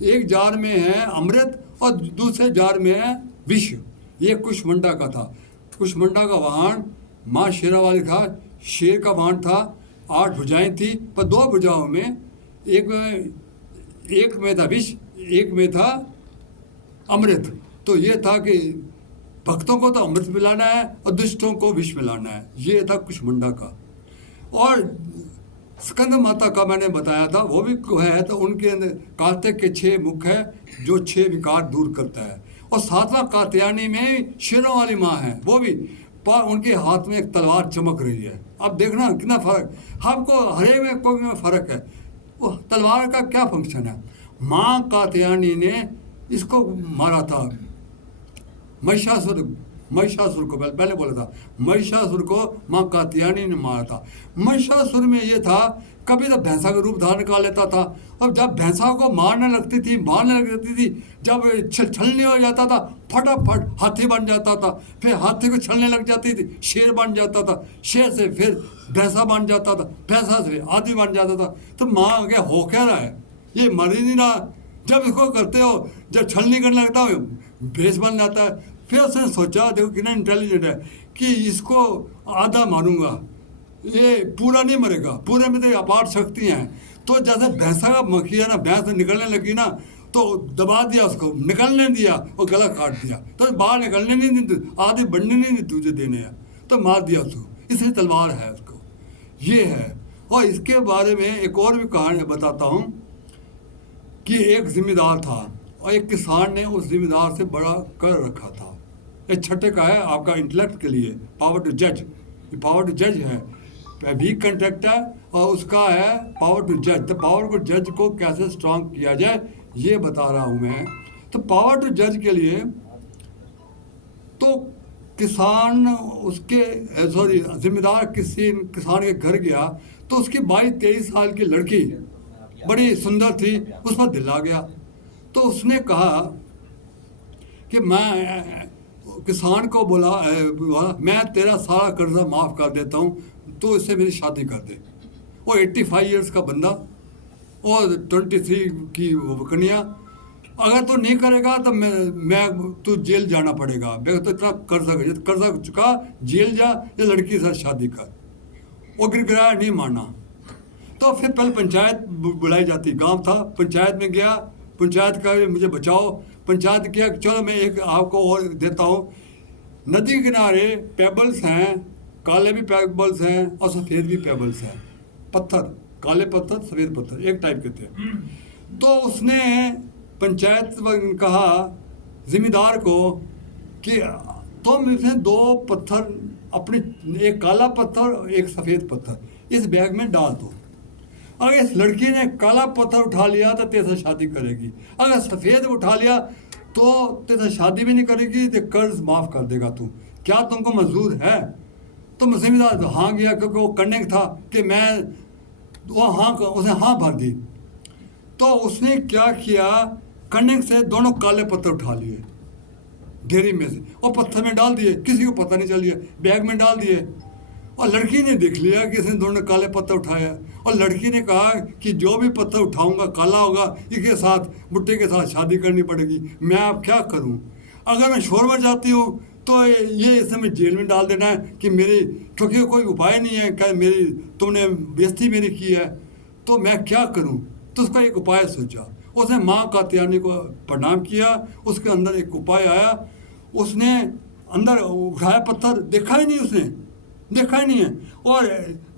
एक जार में है अमृत और दूसरे जार में है विष. ये कुष्मंडा का था. कुष्मंडा का वाहन माँ शेरा वाली था. शेर का वाहन था, 8 भुजाएं थी, पर 2 भुजाओं में एक में था विष, एक में था अमृत. तो ये था कि भक्तों को तो अमृत मिलाना है और दुष्टों को विष मिलाना है. ये था कुष्मंडा का. और स्कंद माता का मैंने बताया था, वो भी है. तो उनके अंदर कार्तिक के 6 मुख है जो 6 विकार दूर करता है. और 7वां कात्यायनी में शेरों वाली माँ है, वो भी, पर उनके हाथ में एक तलवार चमक रही है. अब देखना कितना फर्क, हमको हरे में कोई में फर्क है. वो तलवार का क्या फंक्शन है? माँ कात्यायनी ने इसको मारा था, महिषासुर को. पहले बोला था महिषासुर को माँ कात्यायनी ने मारा था. महिषासुर में ये था, कभी तो भैंसा का रूप धारण कर लेता था. अब जब भैंसा को मारने लगती थी, जब छलनी हो जाता था, फटाफट हाथी बन जाता था. फिर हाथी को छलने लग जाती थी, शेर बन जाता था. शेर से फिर भैंसा बन जाता था, भैंसा से आदमी बन जाता था. तो माँ आगे हो क्या रहा है? ये मर ही नहीं रहा. जब इसको करते हो, जब छलनी करने लगता हो, भेष बन जाता है. फिर उसने सोचा, देखो कितना इंटेलिजेंट है, कि इसको आधा मारूंगा, ये पूरा नहीं मरेगा, पूरे में तो अपार शक्तियाँ हैं. तो जैसे भैंसा का मक्खी है ना, भैंस निकलने लगी ना, तो दबा दिया उसको, निकलने दिया और गला काट दिया. तो बाहर निकलने नहीं दी, आधे बढ़ने नहीं दी तुझे देने हैं, तो मार दिया उसको. इसलिए तलवार है उसको. ये है. और इसके बारे में एक और भी कहानी बताता हूँ कि एक जिम्मेदार था और एक किसान ने उस जिम्मेदार से बड़ा कर रखा था. एक छठे का है आपका इंटेलेक्ट के लिए, पावर टू जज. ये पावर टू जज है, वीक कंटेक्ट है, और उसका है पावर टू जज. तो पावर को जज को कैसे स्ट्रांग किया जाए ये बता रहा हूँ मैं. तो पावर टू जज के लिए तो किसान उसके जिम्मेदार किसान के घर गया, तो उसकी 22-23 साल की लड़की बड़ी सुंदर थी, उस पर दिल आ गया. तो उसने कहा कि मैं किसान को बोला मैं तेरा सारा कर्जा माफ़ कर देता हूँ, तो इससे मेरी शादी कर दे. वो 85 ईयर्स का बंदा और 23 की कन्या. अगर तो नहीं करेगा तो मैं तू जेल जाना पड़ेगा. मैं तो इतना कर्जा चुका, जेल जा या लड़की के साथ शादी कर. वो गिरगिराया, नहीं माना. तो फिर पहले पंचायत बुलाई जाती, गांव था, पंचायत में गया. पंचायत का मुझे बचाओ. पंचायत किया, चलो मैं एक आपको और देता हूँ. नदी के किनारे पेबल्स हैं, काले भी पेबल्स हैं और सफ़ेद भी पेबल्स हैं. पत्थर, काले पत्थर, सफ़ेद पत्थर, एक टाइप के थे. तो उसने पंचायत में कहा जिम्मेदार को कि तुम इसमें 2 पत्थर अपनी, एक काला पत्थर एक सफ़ेद पत्थर, इस बैग में डाल दो. अगर इस लड़की ने काला पत्थर उठा लिया तो तेरे से शादी करेगी. अगर सफ़ेद उठा लिया तो तेरे से शादी भी नहीं करेगी, तो कर्ज माफ़ कर देगा तू. क्या तुमको मंजूर है? तो जिम्मेदार हाँ गया, क्योंकि वो करने था कि मैं वो हाँ, उसने हाँ भर दी. तो उसने क्या किया, करने से दोनों काले पत्थर उठा लिए ढेरी में से और पत्थर में डाल दिए. किसी को पता नहीं चल दिया, बैग में डाल दिए. और लड़की ने देख लिया कि इसने दोनों काले पत्थर उठाया. और लड़की ने कहा कि जो भी पत्थर उठाऊंगा काला होगा, इसके साथ बुट्टे के साथ शादी करनी पड़ेगी. मैं अब क्या करूं? अगर मैं शोर में जाती हूँ तो ये इसे मैं जेल में डाल देना है कि मेरी, क्योंकि कोई उपाय नहीं है, क्या मेरी तुमने बेइज्जती मेरी की है, तो मैं क्या करूं? तो उसका एक उपाय सोचा. उसने माँ कात्यायनी को प्रणाम किया। उसके अंदर एक उपाय आया, उसने अंदर उठाया पत्थर, देखा ही नहीं, उसने देखा ही नहीं है, और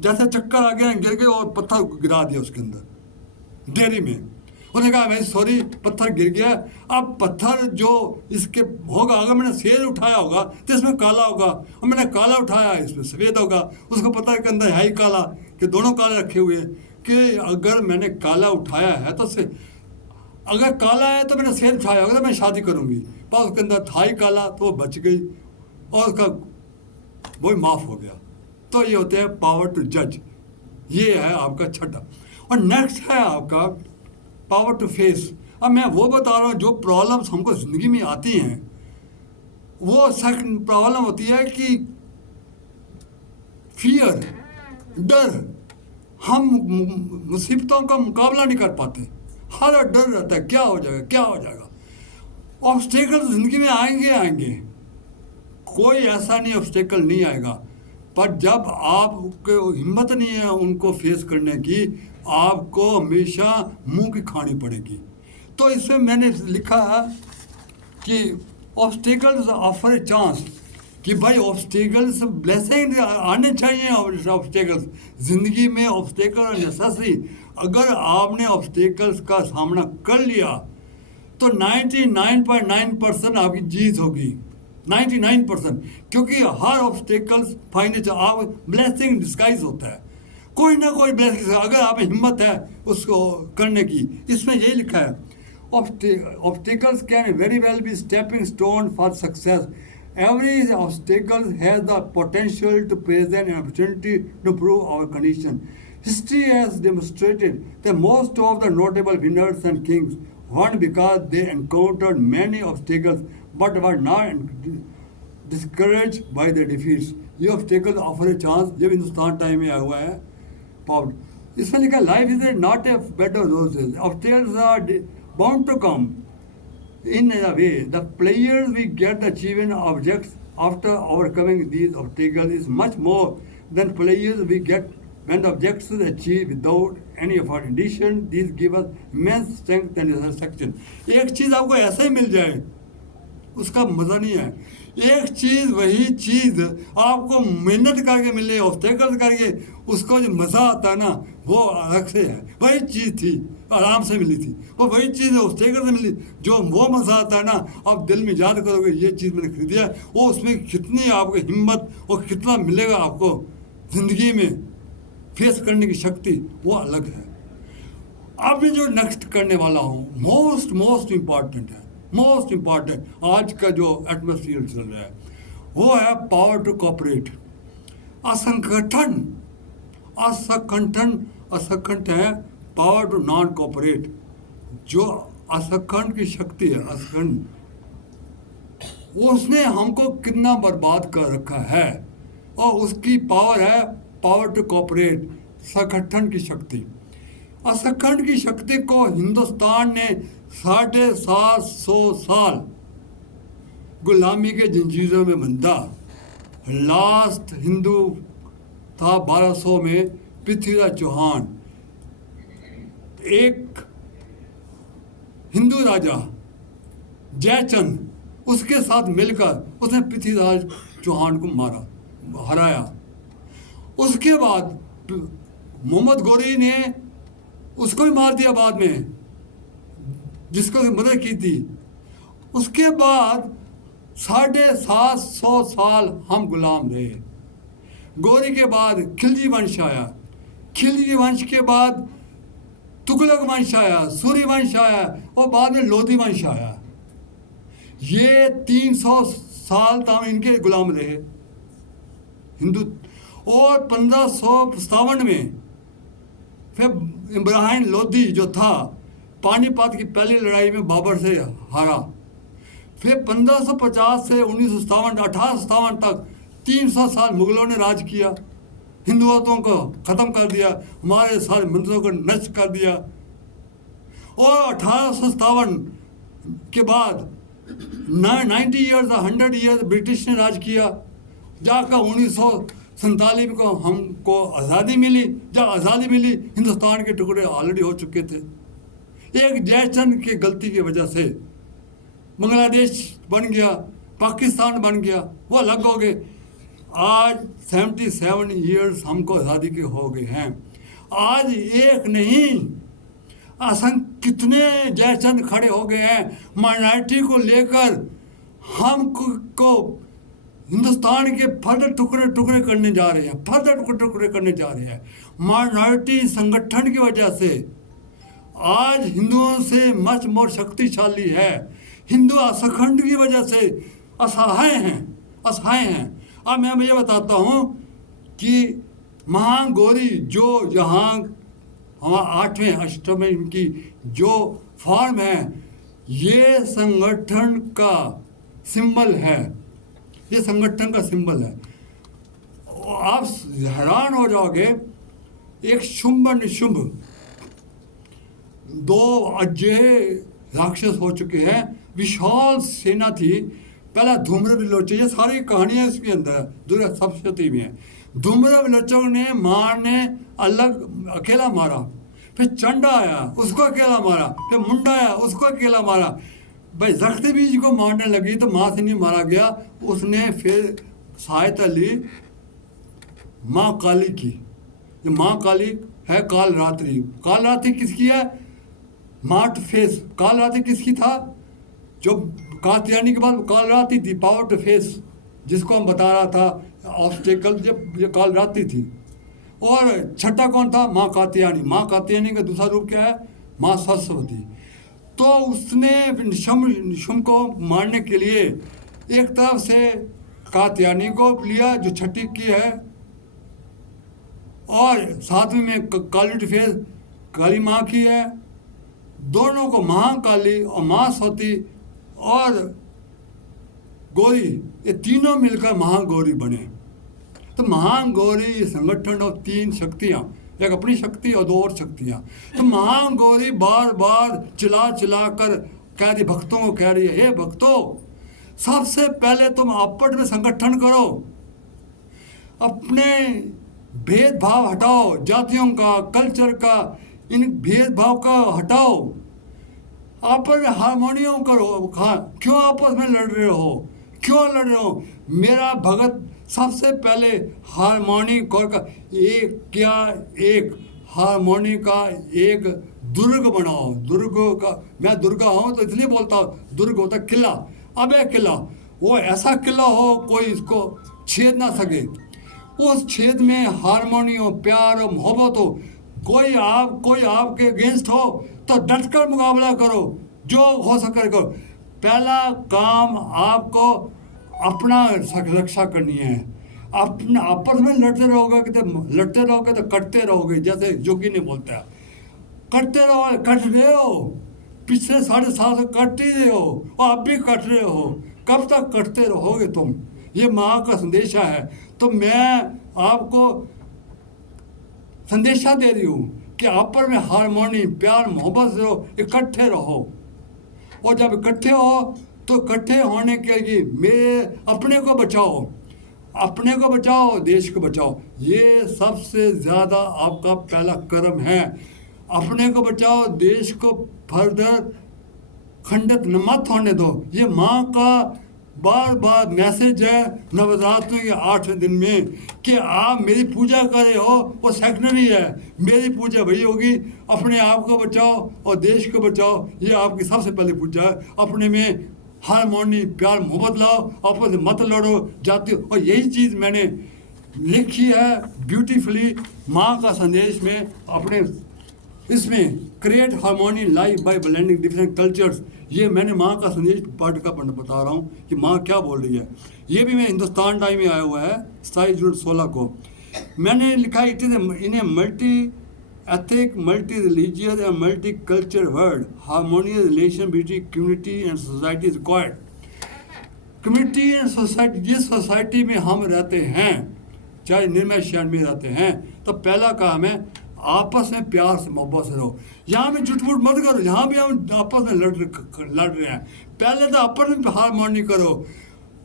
जैसे चक्कर आ गया, गिर गए और पत्थर गिरा दिया उसके अंदर डेयरी में। उसने कहा भाई सॉरी, पत्थर गिर गया। अब पत्थर जो इसके होगा, अगर मैंने शेर उठाया होगा तो इसमें काला होगा, और मैंने काला उठाया इसमें सफ़ेद होगा। उसको पता है कि अंदर है ही काला, कि दोनों काले रखे हुए हैं, कि अगर मैंने काला उठाया है तो से अगर काला है तो मैंने शेर उठाया होगा तो मैं शादी करूँगी, पर उसके अंदर था ही काला तो वो बच गई और उसका वो माफ़ हो गया। तो ये होते हैं पावर टू जज, ये है आपका छठा। और नेक्स्ट है आपका पावर टू फेस। अब मैं वो बता रहा हूँ जो प्रॉब्लम्स हमको ज़िंदगी में आती हैं, वो सेकंड प्रॉब्लम होती है कि फियर, डर। हम मुसीबतों का मुकाबला नहीं कर पाते, हर डर रहता है क्या हो जाएगा, क्या हो जाएगा। ऑब्स्टेकल ज़िंदगी में आएंगे आएंगे, कोई ऐसा नहीं ऑब्स्टेकल नहीं आएगा, पर जब आपको हिम्मत नहीं है उनको फेस करने की, आपको हमेशा मुंह की खानी पड़ेगी। तो इसमें मैंने लिखा है कि ऑब्स्टेकल्स ऑफर ए चांस, कि भाई ऑब्स्टेकल्स ब्लेसिंग आने चाहिए। ऑब्स्टेकल्स ज़िंदगी में ऑब्स्टेकल नेसेसरी। अगर आपने ऑब्स्टेकल्स का सामना कर लिया तो 99.9% आपकी जीत होगी, 99%, क्योंकि हर ऑब्स्टेकल्स फाइनेंशियल आप ब्लेसिंग डिस्गाइज होता है, कोई ना कोई ब्लेसिंग, अगर आप हिम्मत है उसको करने की। इसमें यही लिखा है, obstacles can very well be stepping stone for success. Every obstacle has the potential to present an opportunity to improve our condition. History has demonstrated that most of the notable winners and kings won because they encountered many obstacles but were not discouraged by their defeats. ये obstacles offer a chance, जब Hindustan time में आया हुआ है power. इसमें लिखा life is not a bed of roses, obstacles are bound to come in a way. The players we get the achieving objects after overcoming these obstacles is much more than players we get when the objects is achieved without any effort. In addition, these give us immense strength and satisfaction. एक चीज़ आपको ऐसे ही मिल जाए उसका मज़ा नहीं है। एक चीज़, वही चीज़ आपको मेहनत करके मिले, ऑब्स्टेकल्स करके, उसको जो मज़ा आता है ना वो अलग से है। वही चीज़ थी, आराम से मिली थी, वो वही चीज़ ऑब्स्टेकल से मिली, जो वो मज़ा आता है ना, आप दिल में याद करोगे ये चीज़ मैंने खरीदी है, वो उसमें कितनी आपको हिम्मत और कितना मिलेगा आपको ज़िंदगी में फेस करने की शक्ति, वो अलग है। अब मैं जो नेक्स्ट करने वाला हूँ मोस्ट इम्पॉर्टेंट है, मोस्ट इम्पॉर्टेंट आज का जो एटमोसफियर चल रहा है वो है पावर टू कोऑपरेट। असंगठन, असंगठन है पावर टू नॉन कोऑपरेट। जो असंगठन की शक्ति है, असंगठन, उसने हमको कितना बर्बाद कर रखा है, और उसकी पावर है पावर टू कोऑपरेट, संगठन की शक्ति। असंगठन की शक्ति को हिंदुस्तान ने 750 साल गुलामी के जंजीरों में बंधा। लास्ट हिंदू था 1200 में पृथ्वीराज चौहान, एक हिंदू राजा जयचंद, उसके साथ मिलकर उसने पृथ्वीराज चौहान को मारा, हराया। उसके बाद मोहम्मद गौरी ने उसको भी मार दिया बाद में, जिसको मदद की थी। उसके बाद 750 साल हम गुलाम रहे। गौरी के बाद खिलजी वंश आया, खिलजी वंश के बाद तुगलक वंश आया, सूर्य वंश आया, और बाद में लोधी वंश आया। ये 300 साल तक इनके गुलाम रहे हिंदू। और 1557 में फिर इब्राहिम लोधी जो था, पानीपत की पहली लड़ाई में बाबर से हारा। फिर 1550 से 1857 तक 300 साल मुगलों ने राज किया, हिंदुत्वों को ख़त्म कर दिया, हमारे सारे मंदिरों को नष्ट कर दिया। और 1857 के बाद 90 ईयर्स 100 ईयर्स ब्रिटिश ने राज किया। जाकर 1947 को हमको आज़ादी मिली। जब आज़ादी मिली हिंदुस्तान के टुकड़े ऑलरेडी हो चुके थे। एक जयचंद की गलती की वजह से बांग्लादेश बन गया, पाकिस्तान बन गया, वो अलग हो गए। आज 77 ईयर्स हमको आज़ादी के हो गए हैं। आज एक नहीं, असंख्य कितने जयचंद खड़े हो गए हैं माइनॉरिटी को लेकर। हम को हिंदुस्तान के फर्दर टुकड़े टुकड़े करने जा रहे हैं, फर्दर टुकड़े टुकड़े करने जा रहे हैं माइनॉरिटी संगठन की वजह से। आज हिंदुओं से मच मोर शक्तिशाली है, हिंदू असखंड की वजह से असहाय हैं, असहाय हैं। अब मैं ये बताता हूँ कि महागौरी जो यहाँ हमारा 8वें अष्टमी की जो फॉर्म है, ये संगठन का सिंबल है, ये संगठन का सिंबल है। आप हैरान हो जाओगे, एक शुंभ निशुंभ दो अजय राक्षस हो चुके हैं, विशाल सेना थी। पहला धूम्र विलोचन, ये सारी कहानियां इसके अंदर दुर्गा सप्तशती में है। धूम्र विलोचन ने मारने अलग अकेला मारा, फिर चंडा आया उसको अकेला मारा, फिर मुंडा आया उसको अकेला मारा। भाई रक्त बीज को मारने लगी तो माँ से नहीं मारा गया, उसने फिर सहायता ली माँ काली की। ये माँ काली है काल रात्रि। काल रात्रि किसकी है? Mart face. काल रात्रि किसकी था? जो कात्यायनी के बाद काल रात्रि थी, पावर टू फेस, जिसको हम बता रहा था ऑब्स्टेकल, जब ये काल रात्रि थी। और छठा कौन था? माँ कात्यायनी। माँ कात्यायनी का दूसरा रूप क्या है? माँ सरस्वती। तो उसने निशुंभ को मारने के लिए एक तरफ से कात्यायनी को लिया जो छठी की है, और सातवीं में काली फेस काली माँ की है। दोनों को महाकाली और माँ सती और गौरी, ये तीनों मिलकर महागौरी बने। तो महागौरी संगठन और तीन शक्तियाँ, एक अपनी शक्ति और दो और शक्तियाँ। तो महागौरी बार बार चिल्ला चिल्ला कर कह रही, भक्तों को कह रही है, हे भक्तों, सबसे पहले तुम आपस में संगठन करो, अपने भेदभाव हटाओ, जातियों का, कल्चर का, इन भेदभाव का हटाओ, आपस में हारमोनियम करो। क्यों आपस में लड़ रहे हो? क्यों लड़ रहे हो? मेरा भगत सबसे पहले हारमोनी का एक क्या एक हारमोनी का एक दुर्ग बनाओ। दुर्ग का, मैं दुर्गा हूँ तो इसलिए बोलता हूँ, दुर्ग होता किला। अब एक किला, वो ऐसा किला हो कोई इसको छेद ना सके, उस छेद में हारमोनी हो, प्यार हो, मोहब्बत हो। कोई आपके अगेंस्ट हो तो डटकर मुकाबला करो, जो हो सके करो। पहला काम आपको अपना रक्षा करनी है। अपना आपस में लड़ते रहोगे तो कटते रहोगे। जैसे जोगी ने बोलता है, कटते रहो, कट रहे हो, पिछले 7.5 साल से कट ही रहे हो और अब भी कट रहे हो। कब तक कटते रहोगे तुम? ये माँ का संदेशा है। तो मैं आपको संदेशा दे रही हूँ कि आपस में हारमोनी, प्यार, मोहब्बत से रहो, इकट्ठे रहो। और जब इकट्ठे हो तो इकट्ठे होने के लिए मेरे अपने को बचाओ, अपने को बचाओ, देश को बचाओ। ये सबसे ज़्यादा आपका पहला कर्म है। अपने को बचाओ, देश को फर्दर खंडित मत होने दो। ये माँ का बार बार मैसेज है नवरात्रि के 8वें दिन में कि आप मेरी पूजा कर रहे हो, वो सेकेंडरी है। मेरी पूजा वही होगी, अपने आप को बचाओ और देश को बचाओ। ये आपकी सबसे पहली पूजा है। अपने में हारमोनी, प्यार, मोहब्बत लाओ, आपस में मत लड़ो जाति। और यही चीज़ मैंने लिखी है ब्यूटीफुली माँ का संदेश में, अपने इसमें create harmony life by blending different cultures. ये मैंने माँ का संदेश पाठ का बता रहा हूँ कि माँ क्या बोल रही है। ये भी मैं हिंदुस्तान टाइम में आया हुआ है 27 जून 16 को। मैंने लिखा, it is in a multi ethic, multi religious and multi culture world, harmonious relation between community and society is required. Community and society, जिस सोसाइटी में हम रहते हैं, चाहे निर्मय शहर में रहते हैं, तो पहला काम है आपस में प्यार से, मोहब्बत से रहो। यहाँ में झूठ-मूठ मत करो। यहाँ भी हम आपस में लड़ रहे हैं। पहले तो आपस में हारमोनी करो।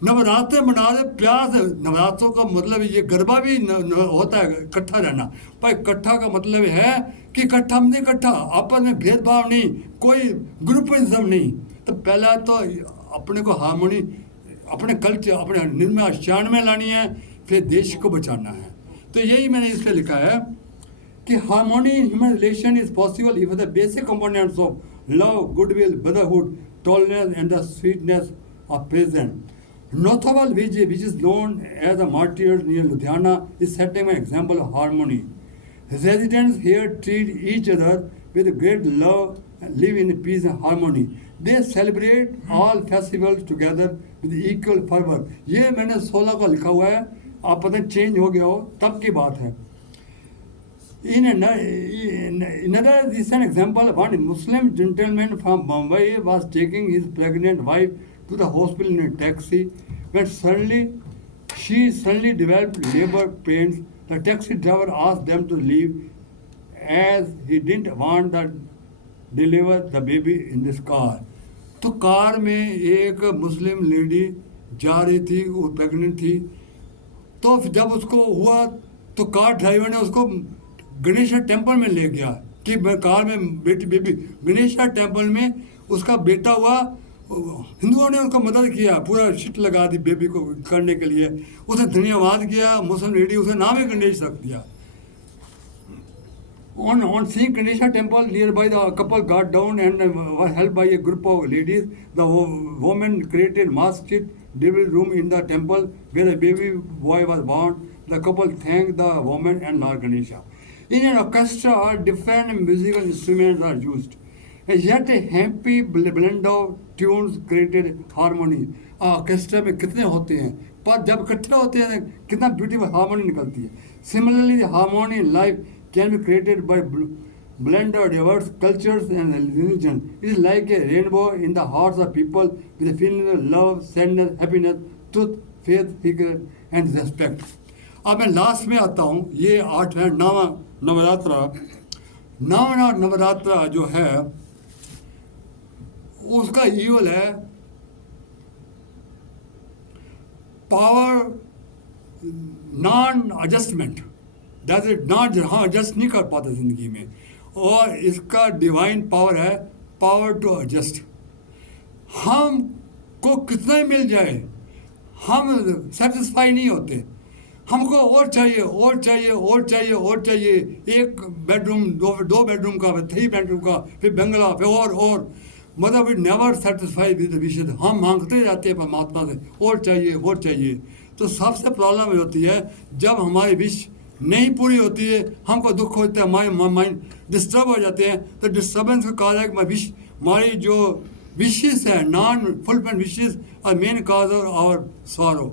नवरात्र मना रहे प्यार से। नवरात्रों का मतलब ये गरबा भी होता है इकट्ठा रहना, पर इकट्ठा का मतलब है कि इकट्ठा में इकट्ठा, आपस में भेदभाव नहीं, कोई ग्रुपिज्म नहीं। तो पहला तो अपने को हार्मोनी, अपने कल्चर, अपने निर्मल शान में लानी है, फिर देश को बचाना है। तो यही मैंने इस पर लिखा है कि harmony in human relation is possible if the basic components of love, goodwill, brotherhood, tolerance and the sweetness of present. Nothawal Vijay, which is known as the martyrs near Ludhiana, is setting an example of harmony. Residents here treat each other with great love and live in peace and harmony. They celebrate all festivals together with equal fervor. ये मैंने 16 का लिखा हुआ है, आप पता change हो गया हो तब की बात है। In another recent example, one Muslim gentleman from Mumbai was taking his pregnant wife to the hospital in a taxi when she suddenly developed labor pains. The taxi driver asked them to leave as he didn't want to deliver the baby in this car. तो car में एक मुस्लिम lady जा रही थी, वो pregnant थी। तो जब उसको हुआ तो कार ड्राइवर ने उसको गणेशा टेम्पल में ले गया कि कार में बेबी गणेशा टेम्पल में उसका बेटा हुआ। हिंदुओं ने उनको मदद किया, पूरा शिट लगा दी बेबी को करने के लिए, उसे धन्यवाद किया। मुस्लिम लेडी उसे नाम ही गणेश रख दिया। On seeing Ganesha temple nearby, the couple got down and were helped by a group of ladies. The woman created masjid delivery room in the temple where a baby boy was born. The couple thanked the woman and Lord Ganesha. In an orchestra, different musical instruments are used. Yet a happy blend of tunes created harmony. Orchestra में कितने होते हैं, पर जब इकट्ठे होते हैं कितना ब्यूटीफुल हार्मोनी निकलती है। Similarly, the harmony in life can be created by blend of diverse cultures and religion. It is like a rainbow in the hearts of people with a feeling of love, sadness, happiness, truth, faith, secret and respect. अब मैं last में आता हूँ। ये 8 है नवरात्रा। नवरात्रा जो है उसका ईवल है power non adjustment, that is not, हाँ एडजस्ट नहीं कर पाता जिंदगी में। और इसका डिवाइन पावर है पावर टू एडजस्ट। हमको कितना ही मिल जाए हम सेटिस्फाई नहीं होते, हमको और चाहिए और चाहिए और चाहिए और चाहिए। एक बेडरूम, दो बेडरूम का, 3 बेडरूम का, फिर बंगला, फिर और मतलब वी नेवर सेटिस्फाई विद विशेष। हम मांगते जाते हैं परमात्मा से और चाहिए और चाहिए। तो सबसे प्रॉब्लम होती है जब हमारी विश नहीं पूरी होती है, हमको दुख होता है, हमारे माइंड डिस्टर्ब हो जाते हैं। तो डिस्टर्बेंस का कारण है कि विश, हमारी जो विशेष है नॉन फुलफिल्ड विशेष और मेन काज और सॉरो।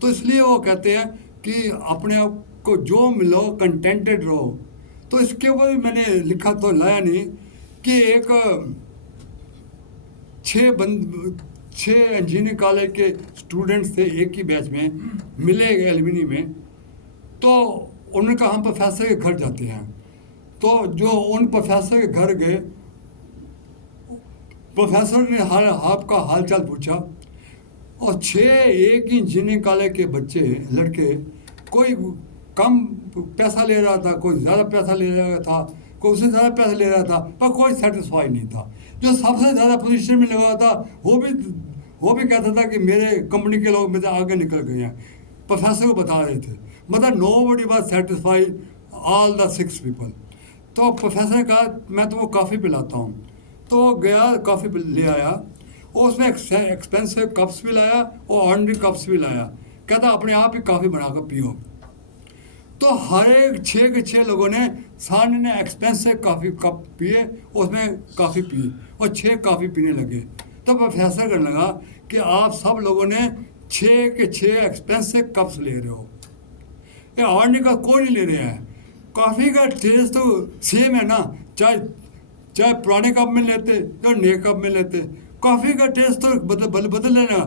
तो इसलिए वो कहते हैं कि अपने आप को जो मिलो कंटेंटेड रहो। तो इसके ऊपर भी मैंने लिखा, तो लाया नहीं कि एक 6 इंजीनियरिंग कॉलेज के स्टूडेंट्स थे एक ही बैच में, मिले एलुमिनी में। तो उन्होंने कहा हम प्रोफेसर के घर जाते हैं। तो जो उन प्रोफेसर के घर गए, प्रोफेसर ने आपका हालचाल पूछा और 6 एक ही इंजीनियरिंग कॉलेज के बच्चे लड़के, कोई कम पैसा ले रहा था, कोई ज़्यादा पैसा ले रहा था, कोई उससे ज़्यादा पैसा ले रहा था, पर कोई सेटिस्फाई नहीं था। जो सबसे ज़्यादा पोजीशन में लगा था वो भी कहता था कि मेरे कंपनी के लोग मेरे आगे निकल गए हैं। प्रोफेसर को बता रहे थे, मतलब nobody was satisfied, all the 6 people. तो प्रोफेसर ने कहा मैं तुमको कॉफ़ी पिलाता हूँ। तो गया कॉफ़ी ले आया, और उसमें एक्सपेंसिव कप्स भी लाया और ऑर्डिनरी कप्स भी लाया। कहता अपने आप ही कॉफ़ी बनाकर पियो। तो हर एक 6 के 6 लोगों ने, सारे ने एक्सपेंसिव कॉफ़ी कप पिए, उसमें कॉफ़ी पी और 6 कॉफ़ी पीने लगे। तो प्रोफेसर करने लगा कि आप सब लोगों ने 6 के 6 एक्सपेंसिव कप्स ले रहे हो, ये ऑर्डिनरी का कोई नहीं ले रहे हैं। कॉफ़ी का टेस्ट तो सेम है ना, चाहे पुराने कप में लेते या नए कप में लेते, कॉफ़ी का टेस्ट तो बदल लेना।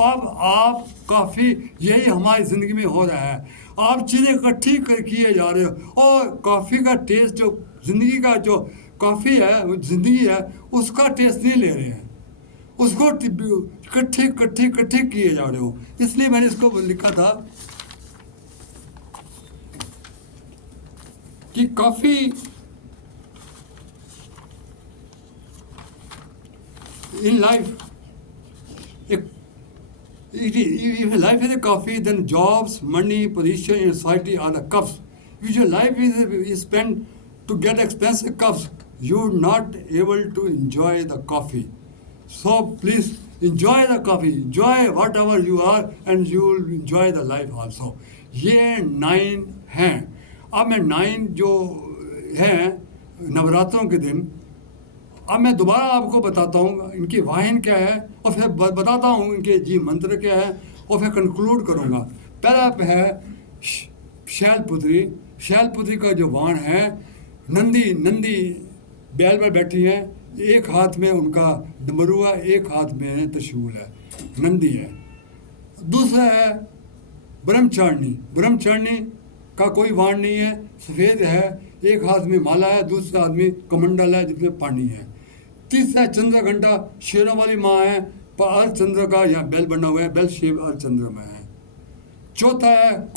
आप कॉफ़ी, यही हमारी ज़िंदगी में हो रहा है। आप चीज़ें इकट्ठी किए जा रहे हो और कॉफ़ी का टेस्ट, जो ज़िंदगी का जो कॉफ़ी है, ज़िंदगी है, उसका टेस्ट नहीं ले रहे हैं। उसको इकट्ठे इकट्ठे इकट्ठे किए जा रहे हो। इसलिए मैंने इसको लिखा था कि coffee in life, if life is a coffee, then jobs, money, position in society are the cups. If your life is spent to get expensive cups, you're not able to enjoy the coffee. So please enjoy the coffee, enjoy whatever you are, and you will enjoy the life also. ये 9 हैं। अब मैं 9 जो हैं नवरात्रों के दिन, अब मैं दोबारा आपको बताता हूँ इनकी वाहिन क्या है, और फिर बताता हूँ इनके जी मंत्र क्या है, और फिर कंक्लूड करूँगा। पहला है शैलपुत्री। शैलपुत्री का जो वाण है, नंदी बैल पर बैठी हैं, एक हाथ में उनका डमरुआ, एक हाथ में त्रिशूल है, नंदी है। दूसरा है ब्रह्मचारिणी का कोई वाण नहीं है, सफ़ेद है, एक हाथ में माला है, दूसरे हाथ में कमंडल है जिसमें पानी है। तीसरा चंद्रघंटा, शेरों वाली माँ है, पर अर्धचंद्र का यहाँ बेल बना हुआ है, बेल शेप अर्धचंद्र में है। चौथा है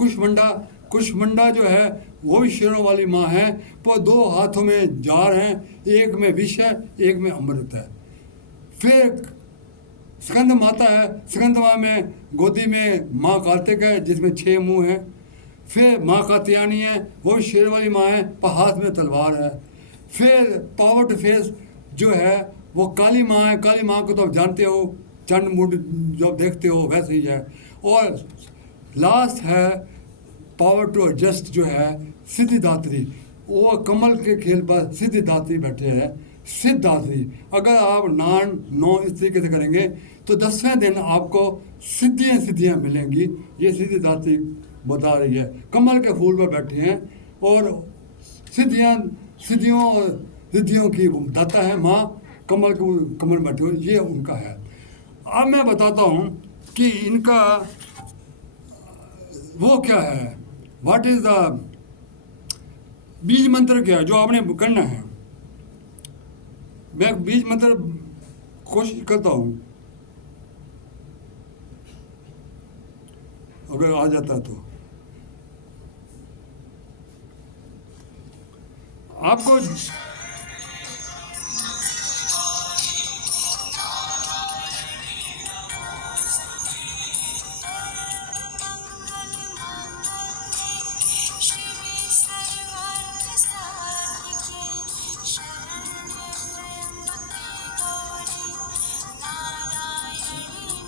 कुशमंडा जो है वो भी शेरों वाली माँ है, पर 2 हाथों में जार हैं, एक में विष है, एक में अमृत है। फिर स्कंद माता है, स्कंद माँ में गोदी में माँ कार्तिक है जिसमें 6 मुँह हैं। फिर माँ कात्यायनी है, वो भी शेर वाली माँ है, पर हाथ में तलवार है। फिर पावर टू फेस जो है वो काली माँ है। काली माँ को तो आप जानते हो, चंड मुंड जब देखते हो वैसे ही है। और लास्ट है पावर टू एडजस्ट जो है सिद्धिदात्री, वो कमल के खेल पर सिद्धिदात्री बैठे हैं, सिद्धात्री। अगर आप 9 इस तरीके से करेंगे तो 10वें दिन आपको सिद्धियाँ मिलेंगी। ये सिद्धिदात्री बता रही है, कमल के फूल पर बैठे हैं और सिद्धियों की दाता है माँ, कमल बैठे हुए, ये उनका है। अब मैं बताता हूँ कि इनका वो क्या है, व्हाट इज द बीज मंत्र क्या है जो आपने करना है। मैं बीज मंत्र कोशिश करता हूँ, अगर आ जाता तो आपको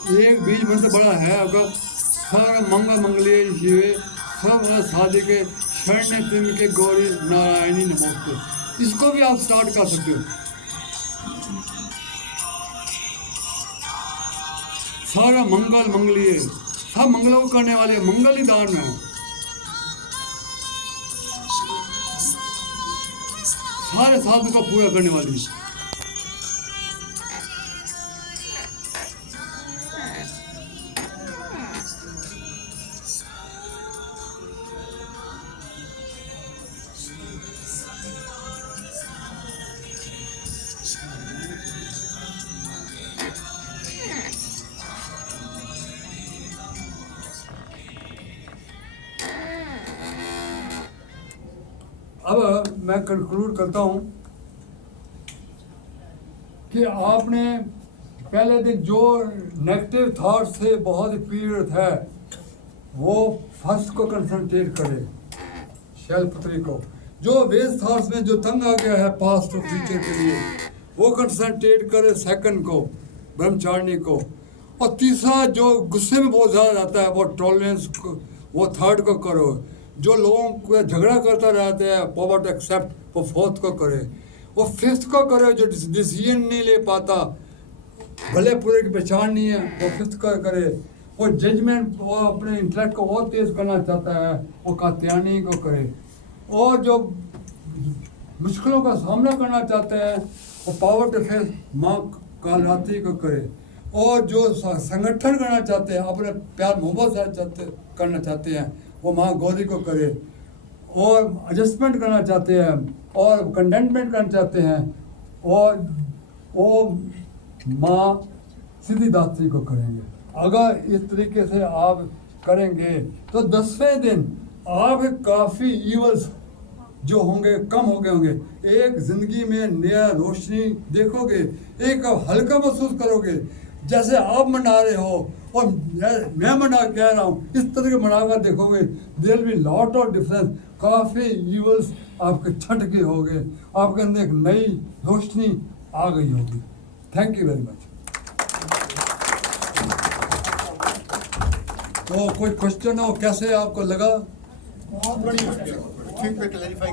एक बीज मंत्र बड़ा है, अगर सर्व मंगलीय शिवे सर्व साधिके शरण्य त्र्यंबके गौरी नारायणी नमोस्तुते। इसको भी आप स्टार्ट कर सकते हो। सारा मंगलीय, सब मंगलों को करने वाले, मंगल ही दान है, सारे साधु को पूरा करने वाली। अब मैं कंक्लूड करता हूँ कि आपने पहले दिन जो नेगेटिव थॉट्स से बहुत पीड़ित है वो फर्स्ट को कंसंट्रेट करे, शैलपुत्री को। जो वेस्ट थॉट्स में जो तंग आ गया है पास्ट और फ्यूचर के लिए, वो कंसंट्रेट करे सेकंड को, ब्रह्मचारिणी को। और तीसरा जो गुस्से में बहुत ज़्यादा रहता है वो टॉलरेंस को, वो थर्ड को करो। जो लोगों को झगड़ा करता रहता है पावर टू एक्सेप्ट, वो फोर्थ को करे। वो फिफ्थ को करे जो डिसीजन नहीं ले पाता, भले पूरे की पहचान नहीं है, वो फिफ्थ को करे। वो जजमेंट, वो अपने इंटेलेक्ट को और तेज करना चाहता है, वो कात्यायनी को करे। और जो मुश्किलों का सामना करना चाहते हैं वो पावर टू फेस माँ कालरात्रि को करे। और जो संगठन करना चाहते हैं, अपने प्यार मोहब्बत से करना चाहते हैं, वो माँ गौरी को करे। और एडजस्टमेंट करना चाहते हैं और कंटेंटमेंट करना चाहते हैं, और वो माँ सीधी दात्री को करेंगे। अगर इस तरीके से आप करेंगे तो 10वें दिन आप काफ़ी ईवल्स जो होंगे कम हो गए होंगे, एक जिंदगी में नया रोशनी देखोगे, एक हल्का महसूस करोगे, जैसे आप मना रहे हो और मैं मना कह रहा हूँ, इस तरह के मनाकर देखोगे, there will be lot of difference. काफ़ी ईवल्स आपके छट गए होंगे, आपके अंदर एक नई रोशनी आ गई होगी। Thank you very much. तो कोई क्वेश्चन हो, कैसे आपको लगा? बहुत बढ़िया, ठीक पे क्लैरिफाई